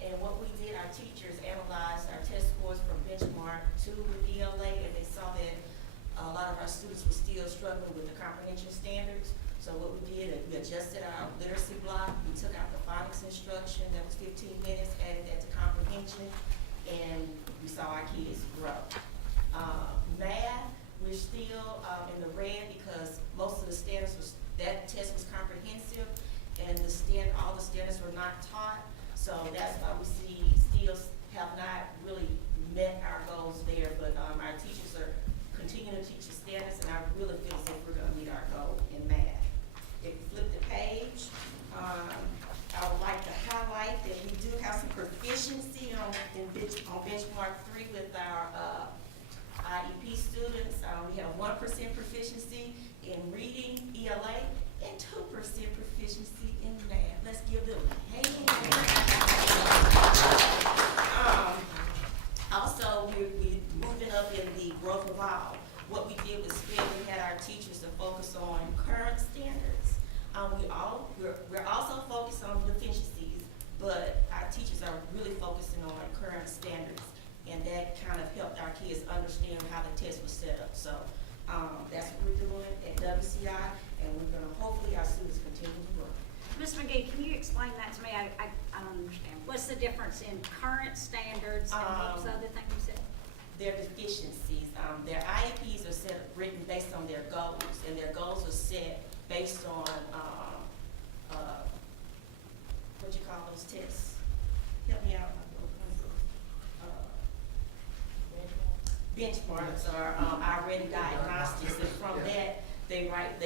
And what we did, our teachers analyzed our test scores from benchmark 2 with ELA, and they saw that a lot of our students were still struggling with the comprehension standards. So what we did is we adjusted our literacy block. We took out the phonics instruction, that was 15 minutes, added that to comprehension, and we saw our kids grow. Math, we're still in the red because most of the standards that test was comprehensive, and all the standards were not taught. So that's why we still have not really met our goals there. But our teachers are continuing to teach the standards, and I really feel as if we're going to meet our goal in math. If you flip the page, I would like to highlight that we do have some proficiency on benchmark 3 with our IEP students. We have 1% proficiency in reading, ELA, and 2% proficiency in math. Let's give them a hand. Also, we're moving up in the growth of all. What we did was we had our teachers to focus on current standards. We're also focused on deficiencies, but our teachers are really focusing on current standards, and that kind of helped our kids understand how the test was set up. So that's what we're doing at WCI, and we're going to hopefully our students continue to grow. Ms. McGee, can you explain that to me? I don't understand. What's the difference in current standards and what was the other thing you said? their deficiencies. Their IEPs are written based on their goals, and their goals are set based on, what you call those tests? Help me out. Benchmarks are already diagnostics, and from that, they write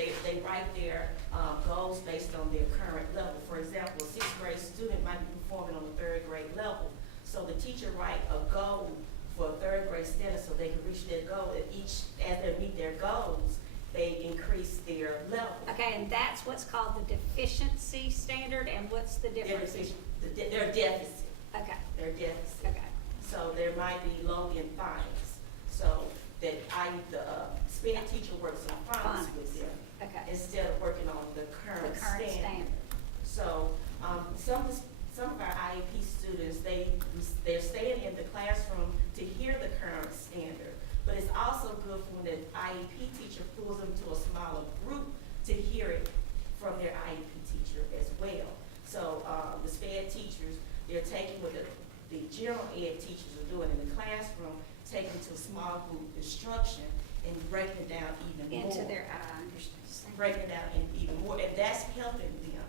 their goals based on their current level. For example, a sixth grade student might be performing on the third grade level. So the teacher write a goal for a third grade standard so they can reach their goal. At as they meet their goals, they increase their level. Okay, and that's what's called the deficiency standard, and what's the difference? Their deficit. Okay, Their deficit. okay. So there might be low in phonics. So that the SPED teacher works on phonics with them Okay. instead of working on the current standard. standard. So, some of our IEP students, they're staying in the classroom to hear the current standard, but it's also good for when the IEP teacher pulls them to a smaller group to hear it from their IEP teacher as well. So, the SPED teachers, they're taking what the general ed teachers are doing in the classroom, taking to small group instruction and breaking it down even more. Into their, I understand. Breaking it down even more, and that's helping them.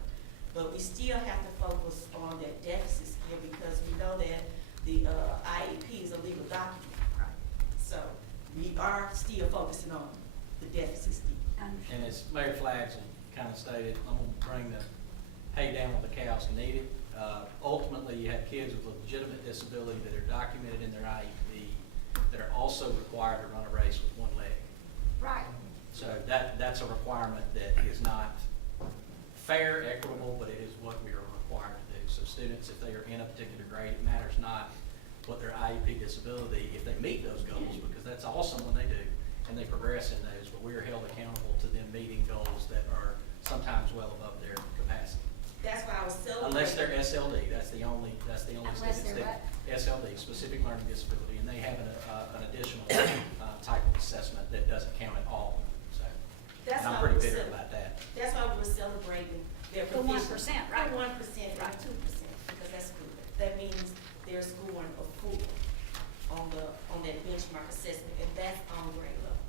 But we still have to focus on that deficit skill because we know that the IEP is a legal document. Right. So we are still focusing on the deficit skill. And as Mayor Flags kind of stated, I'm gonna bring the hay down with the cows can eat it. Ultimately, you have kids with legitimate disability that are documented in their IEP that are also required to run a race with one leg. Right. So that's a requirement that is not fair, equitable, but it is what we are required to do. So students, if they are in a particular grade, it matters not what their IEP disability, if they meet those goals, because that's awesome when they do, and they progress in those, but we are held accountable to them meeting goals that are sometimes well above their capacity. That's why I was celebrating. Unless they're SLD, that's the only Unless students they're that, SLD, specific learning disability, and they have an additional type of assessment that doesn't count at all. So, That's and I'm why pretty we bitter cel- about that. That's why we were celebrating their The proficiency. 1%, right? The 1% and 2%, because that's good. That means they're scoring a 4 on that benchmark assessment, and that's on grade level.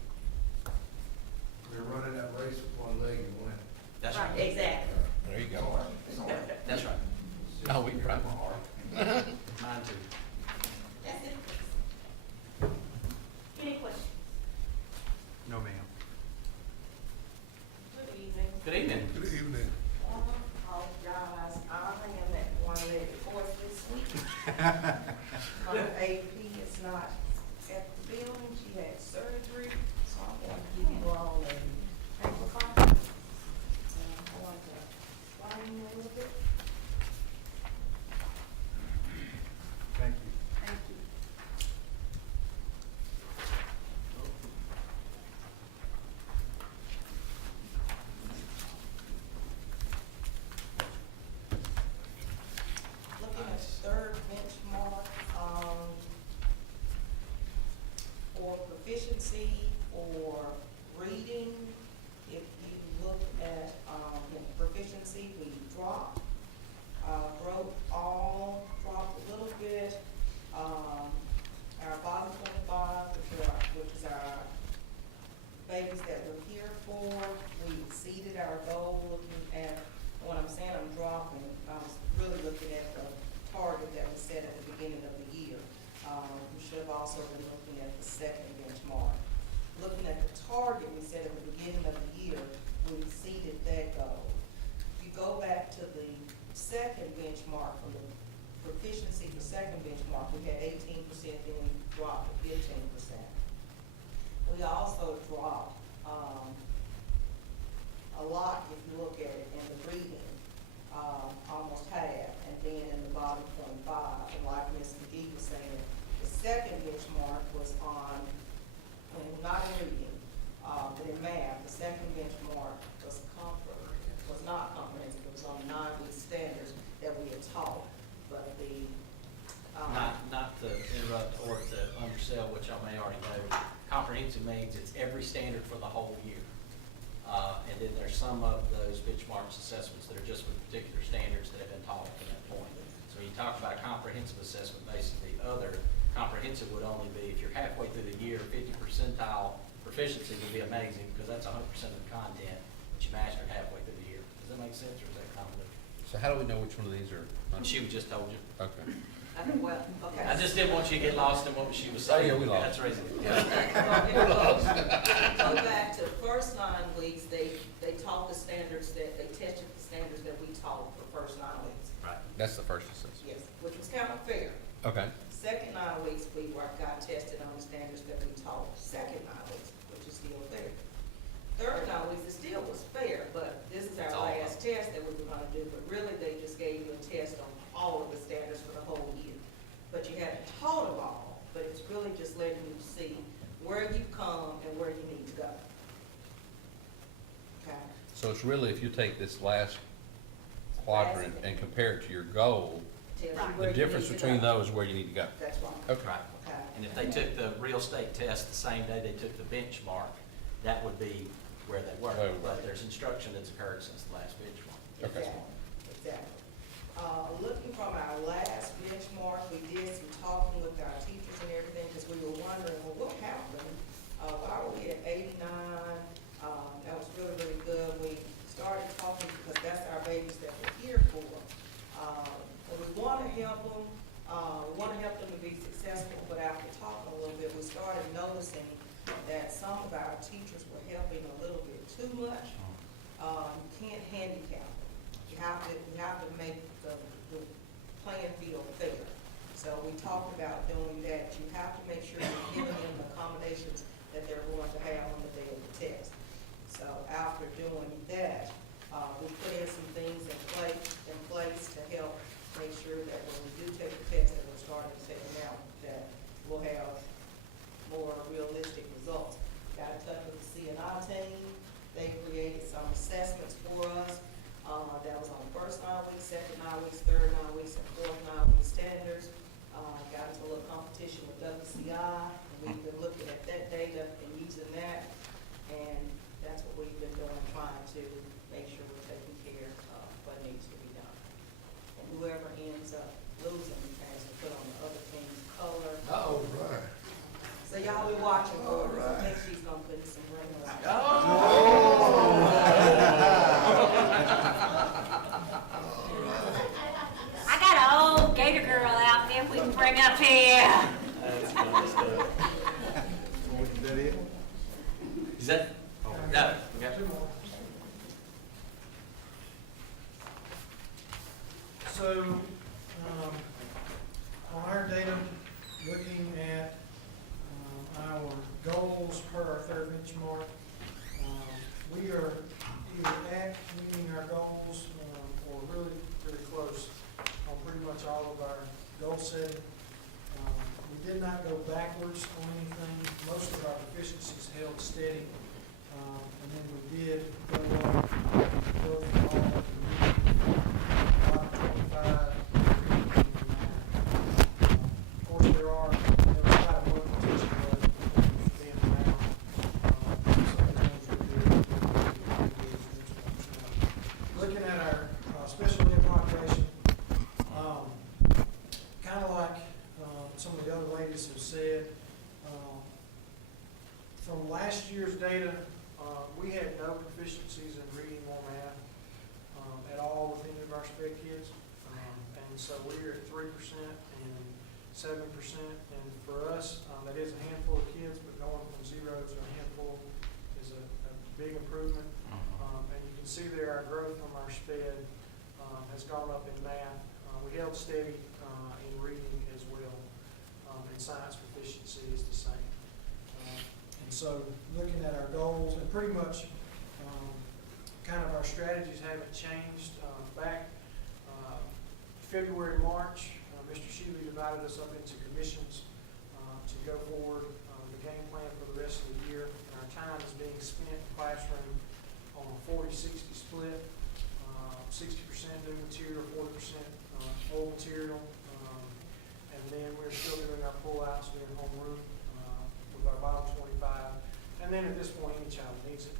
They're running that race with one leg and one. That's right. Exactly. There you go. That's right. No, we tried. Mine too. That's it. Any questions? No, ma'am. Good evening. Good evening. Good evening. Oh, guys, I am that one-legged horse this week. My AP is not at the building, she had surgery, so I'm going to give you all a paper copy. And I want to explain a little bit. Thank you. Thank you. Looking at the third benchmark, for proficiency or reading, if you look at, proficiency, we dropped. Growth all dropped a little bit. Our bottom 25, which is our babies that we're here for, we exceeded our goal. Looking at, when I'm saying I'm dropping, I was really looking at the target that was set at the beginning of the year. We should have also been looking at the second benchmark. Looking at the target we set at the beginning of the year, we exceeded that goal. If you go back to the second benchmark, for the proficiency for second benchmark, we had 18%, then we dropped to 15%. We also dropped a lot, if you look at it, in the reading, almost half, and then in the bottom 25. And like Ms. McGee was saying, the second benchmark was on, not in reading, but in math. The second benchmark was not comprehensive. It was on 9-week standards that we had taught, but the Not to interrupt or to undersell what y'all may already know, comprehensive means it's every standard for the whole year. And then there's some of those benchmarks assessments that are just with particular standards that have been taught up to that point. So when you talk about a comprehensive assessment, basically other, comprehensive would only be, if you're halfway through the year, 50 percentile proficiency would be amazing, because that's 100% of the content that you mastered halfway through the year. Does that make sense, or is that convoluted? So how do we know which one of these are? She just told you. Okay. Well, okay. I just didn't want you to get lost in what she was Oh, saying. yeah, we lost. That's the reason. Go back to the first 9 weeks, they taught the standards that, they tested the standards that we taught for the first 9 weeks. Right. That's the first assessment. Yes, which was kind of fair. Okay. Second 9 weeks, got tested on the standards that we taught second 9 weeks, which is still fair. Third 9 weeks, it still was fair, but this is It's our all last test that we were gonna do, but really, they just gave you a test on all of the standards for the whole year. But you haven't taught them all, but it's really just letting you see where you've come and where you need to go. Okay? So it's really, if you take this last quadrant and compare it to your goal, Tells you the where you difference need to between go. those is where you need to go. That's right. Okay. Right. Okay. And if they took the real estate test the same day they took the benchmark, that would be where they were. Where we were. But there's instruction that's occurred since the last benchmark. Okay. Exactly. Looking from our last benchmark, we did some talking with our teachers and everything, because we were wondering, well, what happened? Why were we at 89? That was really, really good. We started talking, because that's our babies that we're here for. And we want to help them, we want to help them to be successful, but after talking a little bit, we started noticing that some of our teachers were helping a little bit too much. You can't handicap them. You have to make the playing field fair. So we talked about doing that. You have to make sure you're giving them the accommodations that they're going to have on the day of the test. So after doing that, we put in some things in place to help make sure that when we do take the test that we're starting to take them out, that we'll have more realistic results. Got in touch with the C&I team. They created some assessments for us. That was on the first 9 weeks, second 9 weeks, third 9 weeks, and fourth 9 week standards. Got into a little competition with WCI, and we've been looking at that data and using that, and that's what we've been doing, trying to make sure we're taking care of what needs to be done. And whoever ends up losing has to put on the other team's color. All right. So y'all be watching for her. I think she's gonna put some ring on. I got an old Gator girl out there we can bring up here. That's good stuff. Is that it? Is that? No. Okay. So, on our data, looking at our goals per our third benchmark, we are either at meeting our goals or really, really close on pretty much all of our goal setting. We did not go backwards on anything. Most of our deficiencies held steady. And then we did go up both in all of the 25. Of course, there was quite a month teaching load being around. Some of the things we did. Looking at our special ed population, kind of like some of the other ladies have said, from last year's data, we had no proficiencies in reading or math at all with any of our sped kids. And so we're at 3% and 7%. And for us, that is a handful of kids, but going from 0 to a handful is a big improvement. And you can see there our growth from our sped has gone up in math. We held steady in reading as well. And science proficiency is the same. And so looking at our goals, and pretty much kind of our strategies haven't changed. Back February, March, Mr. Shealy divided us up into commissions to go forward the game plan for the rest of the year. And our time is being spent in the classroom on a 40-60 split, 60% new material, 40% old material. And then we're still doing our pull-outs during homeroom with our bottom 25. And then at this point, any child needs it,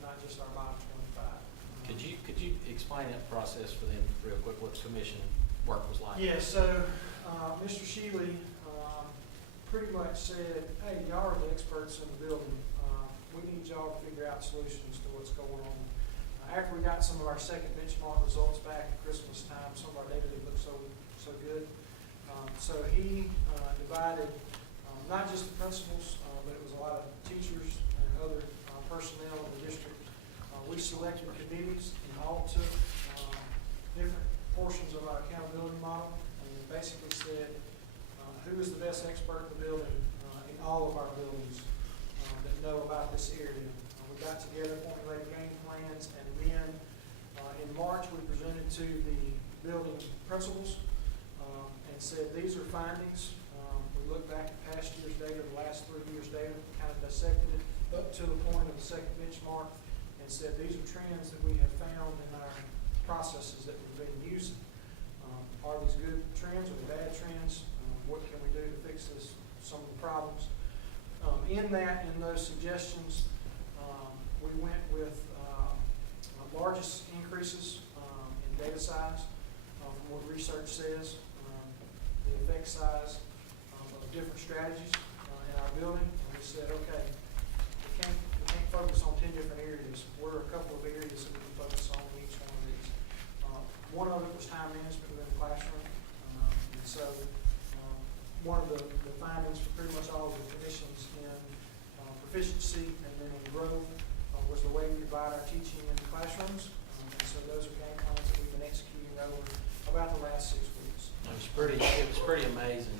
not just our bottom 25. Could you explain that process for them real quick, what commission work was like? Yeah, so Mr. Shealy pretty much said, hey, y'all are the experts in the building. We need y'all to figure out solutions to what's going on. After we got some of our second benchmark results back at Christmas time, some of our data didn't look so good. So he divided not just the principals, but it was a lot of teachers and other personnel in the district. We selected committees and all took different portions of our accountability model and basically said who is the best expert in the building in all of our buildings that know about this area. We got together, formulated game plans, and then in March we presented to the building principals and said these are findings. We looked back at past year's data, the last 3 years' data, kind of dissected it up to the point of the second benchmark, and said these are trends that we have found in our processes that we've been using. Are these good trends or bad trends? What can we do to fix some of the problems? In those suggestions, we went with largest increases in data size from what research says, the effect size of different strategies in our building. And we said, okay, we can't focus on 10 different areas. What are a couple of areas that we can focus on in each one of these? One of it was time management within the classroom. And so one of the findings for pretty much all of the commissions in proficiency and then in growth was the way we divide our teaching into classrooms. And so those are game plans that we've been executing over about the last 6 weeks. It was pretty amazing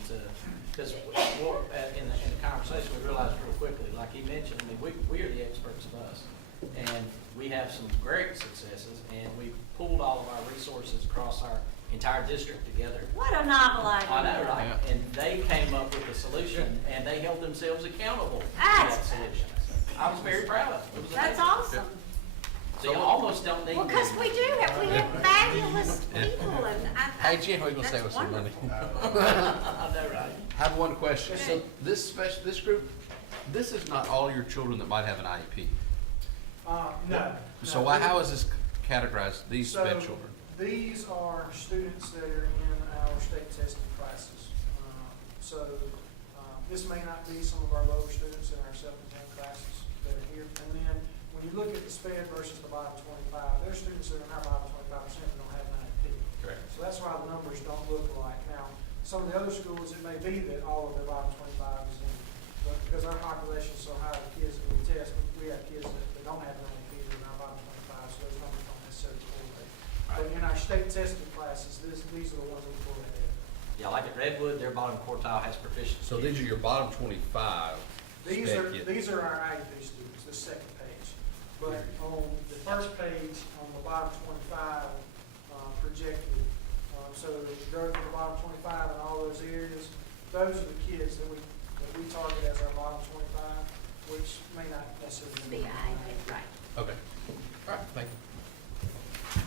because in the conversation we realized real quickly, like he mentioned, I mean, we are the experts of us. And we have some great successes, and we pulled all of our resources across our entire district together. What a novel idea. I know, right? Yeah. And they came up with a solution, and they held themselves accountable to That's that solution. I was very proud of it. That's awesome. So you almost don't need. Well, because we have fabulous people, and Hey, Jim, what are you gonna say with some money? I know, right? Have one question. So this group, this is not all your children that might have an IEP. No. So how is this categorized, these So, sped children? These are students that are in our state testing classes. This may not be some of our lower students in our 7 and 10 classes that are here. And then when you look at the SPED versus the bottom 25, there are students that are in our bottom 25% that don't have an IEP. Correct. So that's why the numbers don't look alike. Now, some of the other schools, it may be that all of their bottom 25 is in, but because our population is so high, the kids that we test, we have kids that don't have an IEP that are in our bottom 25, so those numbers don't necessarily correlate. But in our state testing classes, these are the ones we pull ahead. Yeah, like at Redwood, their bottom quartile has proficiency. So these are your bottom 25. These sped are our IEP students, the second page. But on the first page, on the bottom 25, projected, so the growth of the bottom 25 in all those areas, those are the kids that we target as our bottom 25, which may not necessarily be. right. Okay. All right, thank you.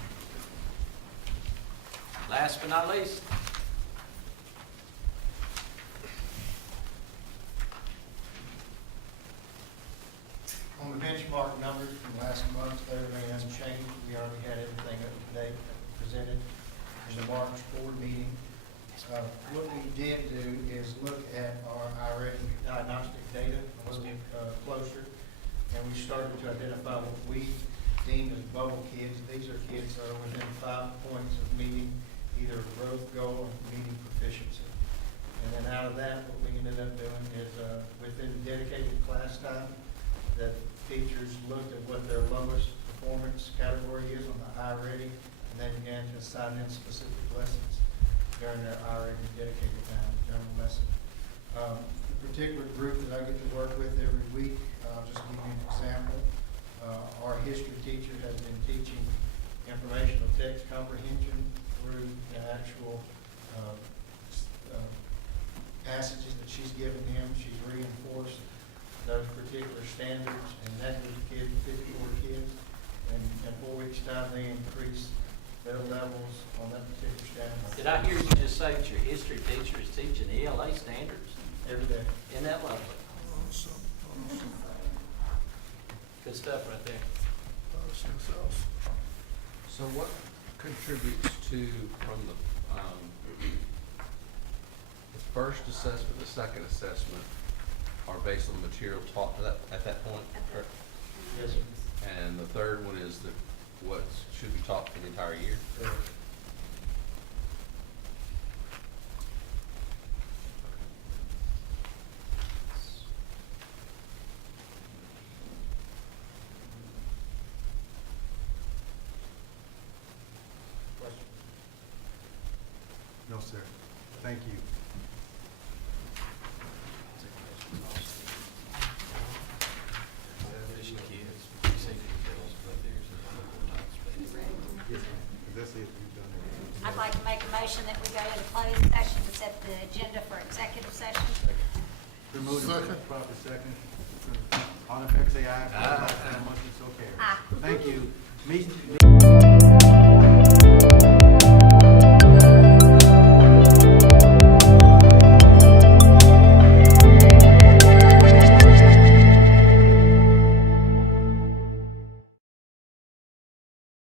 Last but not least, On the benchmark numbers from last month, they remain unchanged. We already had everything up to date presented in the March board meeting. What we did do is look at our IRA diagnostic data a little bit closer, and we started to identify what we deemed as bubble kids. These are kids that are within 5 points of meeting either a growth goal or meeting proficiency. And then out of that, what we ended up doing is within dedicated class time, that teachers looked at what their lowest performance category is on the I-ready, and they began to assign them specific lessons during their I-ready dedicated time, during the lesson. The particular group that I get to work with every week, just to give you an example, our history teacher has been teaching informational text comprehension through the actual passages that she's given him. She's reinforced those particular standards, and that group of kids, 54 kids, and in 4 weeks' time, they increased their levels on that particular standard. did I hear you just say that your history teacher is teaching ELA standards? Every day. Isn't that lovely? Good stuff right there. So what contributes to, from the first assessment, the second assessment are based on the material taught at that point, correct? Yes, sir. And the third one is what should be taught for the entire year? No, sir. Thank you. Yes, ma'am. That's it. You've done it. I'd like to make a motion that we go into closed session to set the agenda for executive session. Been moved and properly second. All in favor say aye. Motion so carries. Aye. Thank you. Meeting.